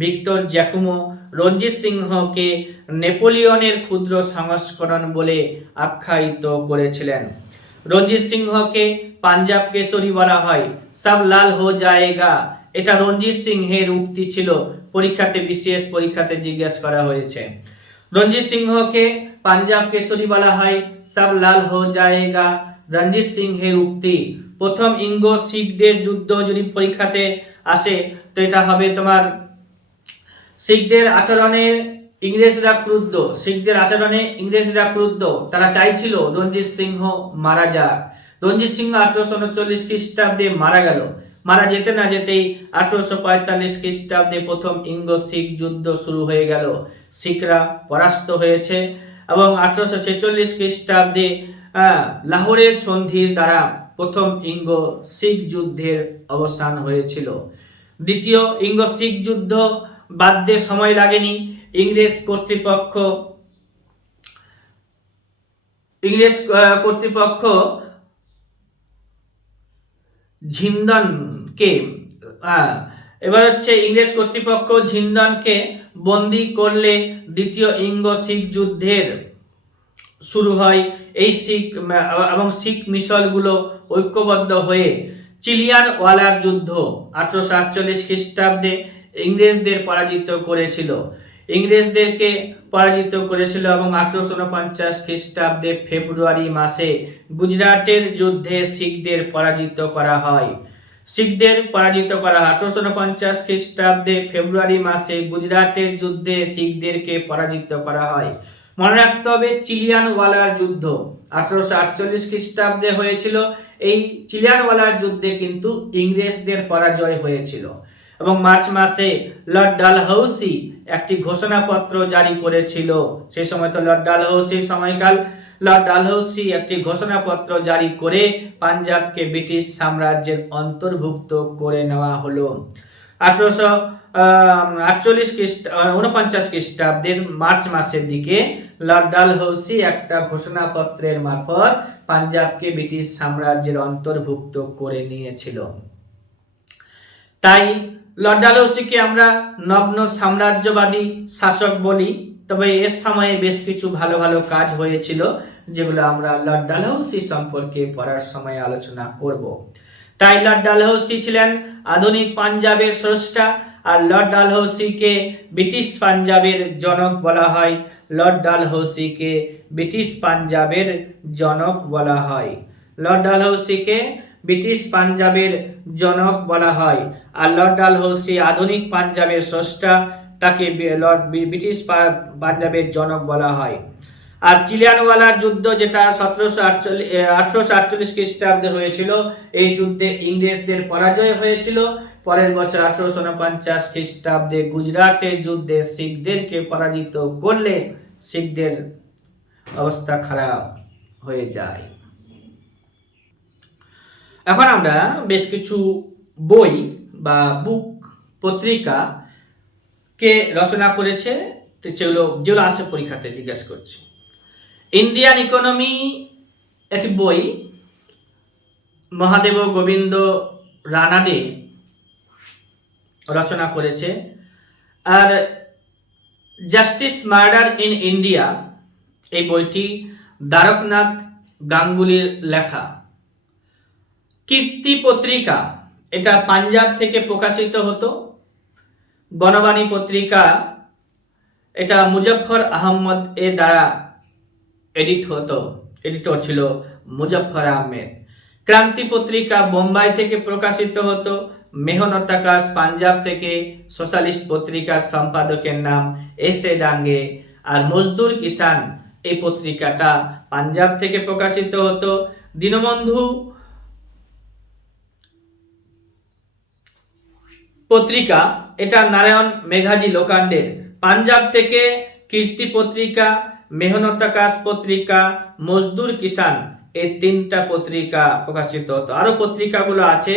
ভিক্টর জ্যাকুমো রঞ্জিত সিংহকে নেপোলিয়নের ক্ষুদ্র সংস্করণ বলে আখ্যায়িত করেছিলেন। রঞ্জিত সিংহকে পাঞ্জাব কেশরী বলা হয়। সব লাল হো জায়েগা, এটা রঞ্জিত সিংহের উক্তি ছিল। বিশেষ পরীক্ষাতে জিজ্ঞেস করা হয়েছে। রঞ্জিত সিংহকে পাঞ্জাব কেশরী বলা হয়, সব লাল হো জায়েগা রঞ্জিত সিংহের উক্তি। প্রথম ইঙ্গো শিখদের যুদ্ধ যদি পরীক্ষাতে আসে তো এটা হবে তোমার শিখদের আচরণে ইংরেজরা ক্রুদ্ধ। তারা চাইছিল রঞ্জিত সিংহ মারা যাক। রঞ্জিত সিংহ 1839 খ্রিস্টাব্দে মারা গেল। মারা যেতে না যেতেই 1845 খ্রিস্টাব্দে প্রথম ইঙ্গো শিখ যুদ্ধ শুরু হয়ে গেল। শিখরা পরাস্ত হয়েছে এবং 1846 খ্রিস্টাব্দে লাহোরের সন্ধির দ্বারা প্রথম ইঙ্গো শিখ যুদ্ধের অবসান হয়েছিল। দ্বিতীয় ইঙ্গো শিখ যুদ্ধ বাঁধতে সময় লাগেনি। ইংরেজ কর্তৃপক্ষ ঝিন্দনকে বন্দী করলে দ্বিতীয় ইঙ্গো শিখ যুদ্ধের শুরু হয়। এই শিখ মিশলগুলো ঐক্যবদ্ধ হয়ে চিলিয়ান ওয়ালার যুদ্ধ 1847 খ্রিস্টাব্দে ইংরেজদেরকে পরাজিত করেছিল এবং 1849 খ্রিস্টাব্দে ফেব্রুয়ারি মাসে গুজরাটের যুদ্ধে শিখদের পরাজিত করা হয়। 1849 খ্রিস্টাব্দে ফেব্রুয়ারি মাসে গুজরাটের যুদ্ধে শিখদেরকে পরাজিত করা হয়। মনে রাখতে হবে চিলিয়ানওয়ালার যুদ্ধ 1848 খ্রিস্টাব্দে হয়েছিল। এই চিলিয়ানওয়ালার যুদ্ধে কিন্তু ইংরেজদের পরাজয় হয়েছিল এবং মার্চ মাসে লর্ড ডালহৌসি একটি ঘোষণাপত্র জারি করেছিল। সেই সময় তো লর্ড ডালহৌসির সময়কাল। লর্ড ডালহৌসি একটি ঘোষণাপত্র জারি করে পাঞ্জাবকে ব্রিটিশ সাম্রাজ্যের অন্তর্ভুক্ত করে নেওয়া হলো। 1849 খ্রিস্টাব্দের মার্চ মাসের দিকে লর্ড ডালহৌসি একটা ঘোষণাপত্রের মারফত পাঞ্জাবকে ব্রিটিশ সাম্রাজ্যের অন্তর্ভুক্ত করে নিয়েছিল। তাই লর্ড ডালহৌসিকে আমরা নগ্ন সাম্রাজ্যবাদী শাসক বলি। তবে এর সময়ে বেশ কিছু ভালো ভালো কাজ হয়েছিল যেগুলো আমরা লর্ড ডালহৌসি সম্পর্কে পড়ার সময় আলোচনা করব। তাই লর্ড ডালহৌসি ছিলেন আধুনিক পাঞ্জাবের স্রষ্টা আর লর্ড ডালহৌসিকে ব্রিটিশ পাঞ্জাবের জনক বলা হয়। লর্ড ডালহৌসিকে ব্রিটিশ পাঞ্জাবের জনক বলা হয়। লর্ড ডালহৌসিকে ব্রিটিশ পাঞ্জাবের জনক বলা হয়। আর লর্ড ডালহৌসি আধুনিক পাঞ্জাবের স্রষ্টা, তাকে ব্রিটিশ পাঞ্জাবের জনক বলা হয়। আর চিলিয়ানওয়ালার যুদ্ধ যেটা 1848 খ্রিস্টাব্দে হয়েছিল, এই যুদ্ধে ইংরেজদের পরাজয় হয়েছিল। পরের বছর 1849 খ্রিস্টাব্দে গুজরাটের যুদ্ধে শিখদেরকে পরাজিত করলে শিখদের অবস্থা খারাপ হয়ে যায়। এখন আমরা বেশ কিছু বই বা বুক পত্রিকা কে রচনা করেছে যেগুলো আসে পরীক্ষাতে জিজ্ঞাসা করছি। ইন্ডিয়ান ইকোনমি একটি বই মহাদেব গোবিন্দ রানাডে রচনা করেছে। আর জাস্টিস মার্ডার ইন ইন্ডিয়া এই বইটি দ্বারকনাথ গাঙ্গুলির লেখা। কীর্তি পত্রিকা এটা পাঞ্জাব থেকে প্রকাশিত হতো। গণবাণী পত্রিকা এটা মুজফ্ফর আহমদ এর দ্বারা এডিটর ছিল মুজফ্ফর আহমেদ। ক্রান্তি পত্রিকা বোম্বাই থেকে প্রকাশিত হতো। মেহনত আকাশ পাঞ্জাব থেকে। সোশ্যালিস্ট পত্রিকার সম্পাদকের নাম এস.এ. ডাঙ্গে। আর মজদুর কিষান এই পত্রিকাটা পাঞ্জাব থেকে প্রকাশিত হতো। দীনবন্ধু পত্রিকা এটা নারায়ণ মেঘাজি লোকান্ডের। পাঞ্জাব থেকে কীর্তি পত্রিকা, মেহনত আকাশ পত্রিকা, মজদুর কিষান এই তিনটা পত্রিকা প্রকাশিত হতো। আরো পত্রিকাগুলো আছে।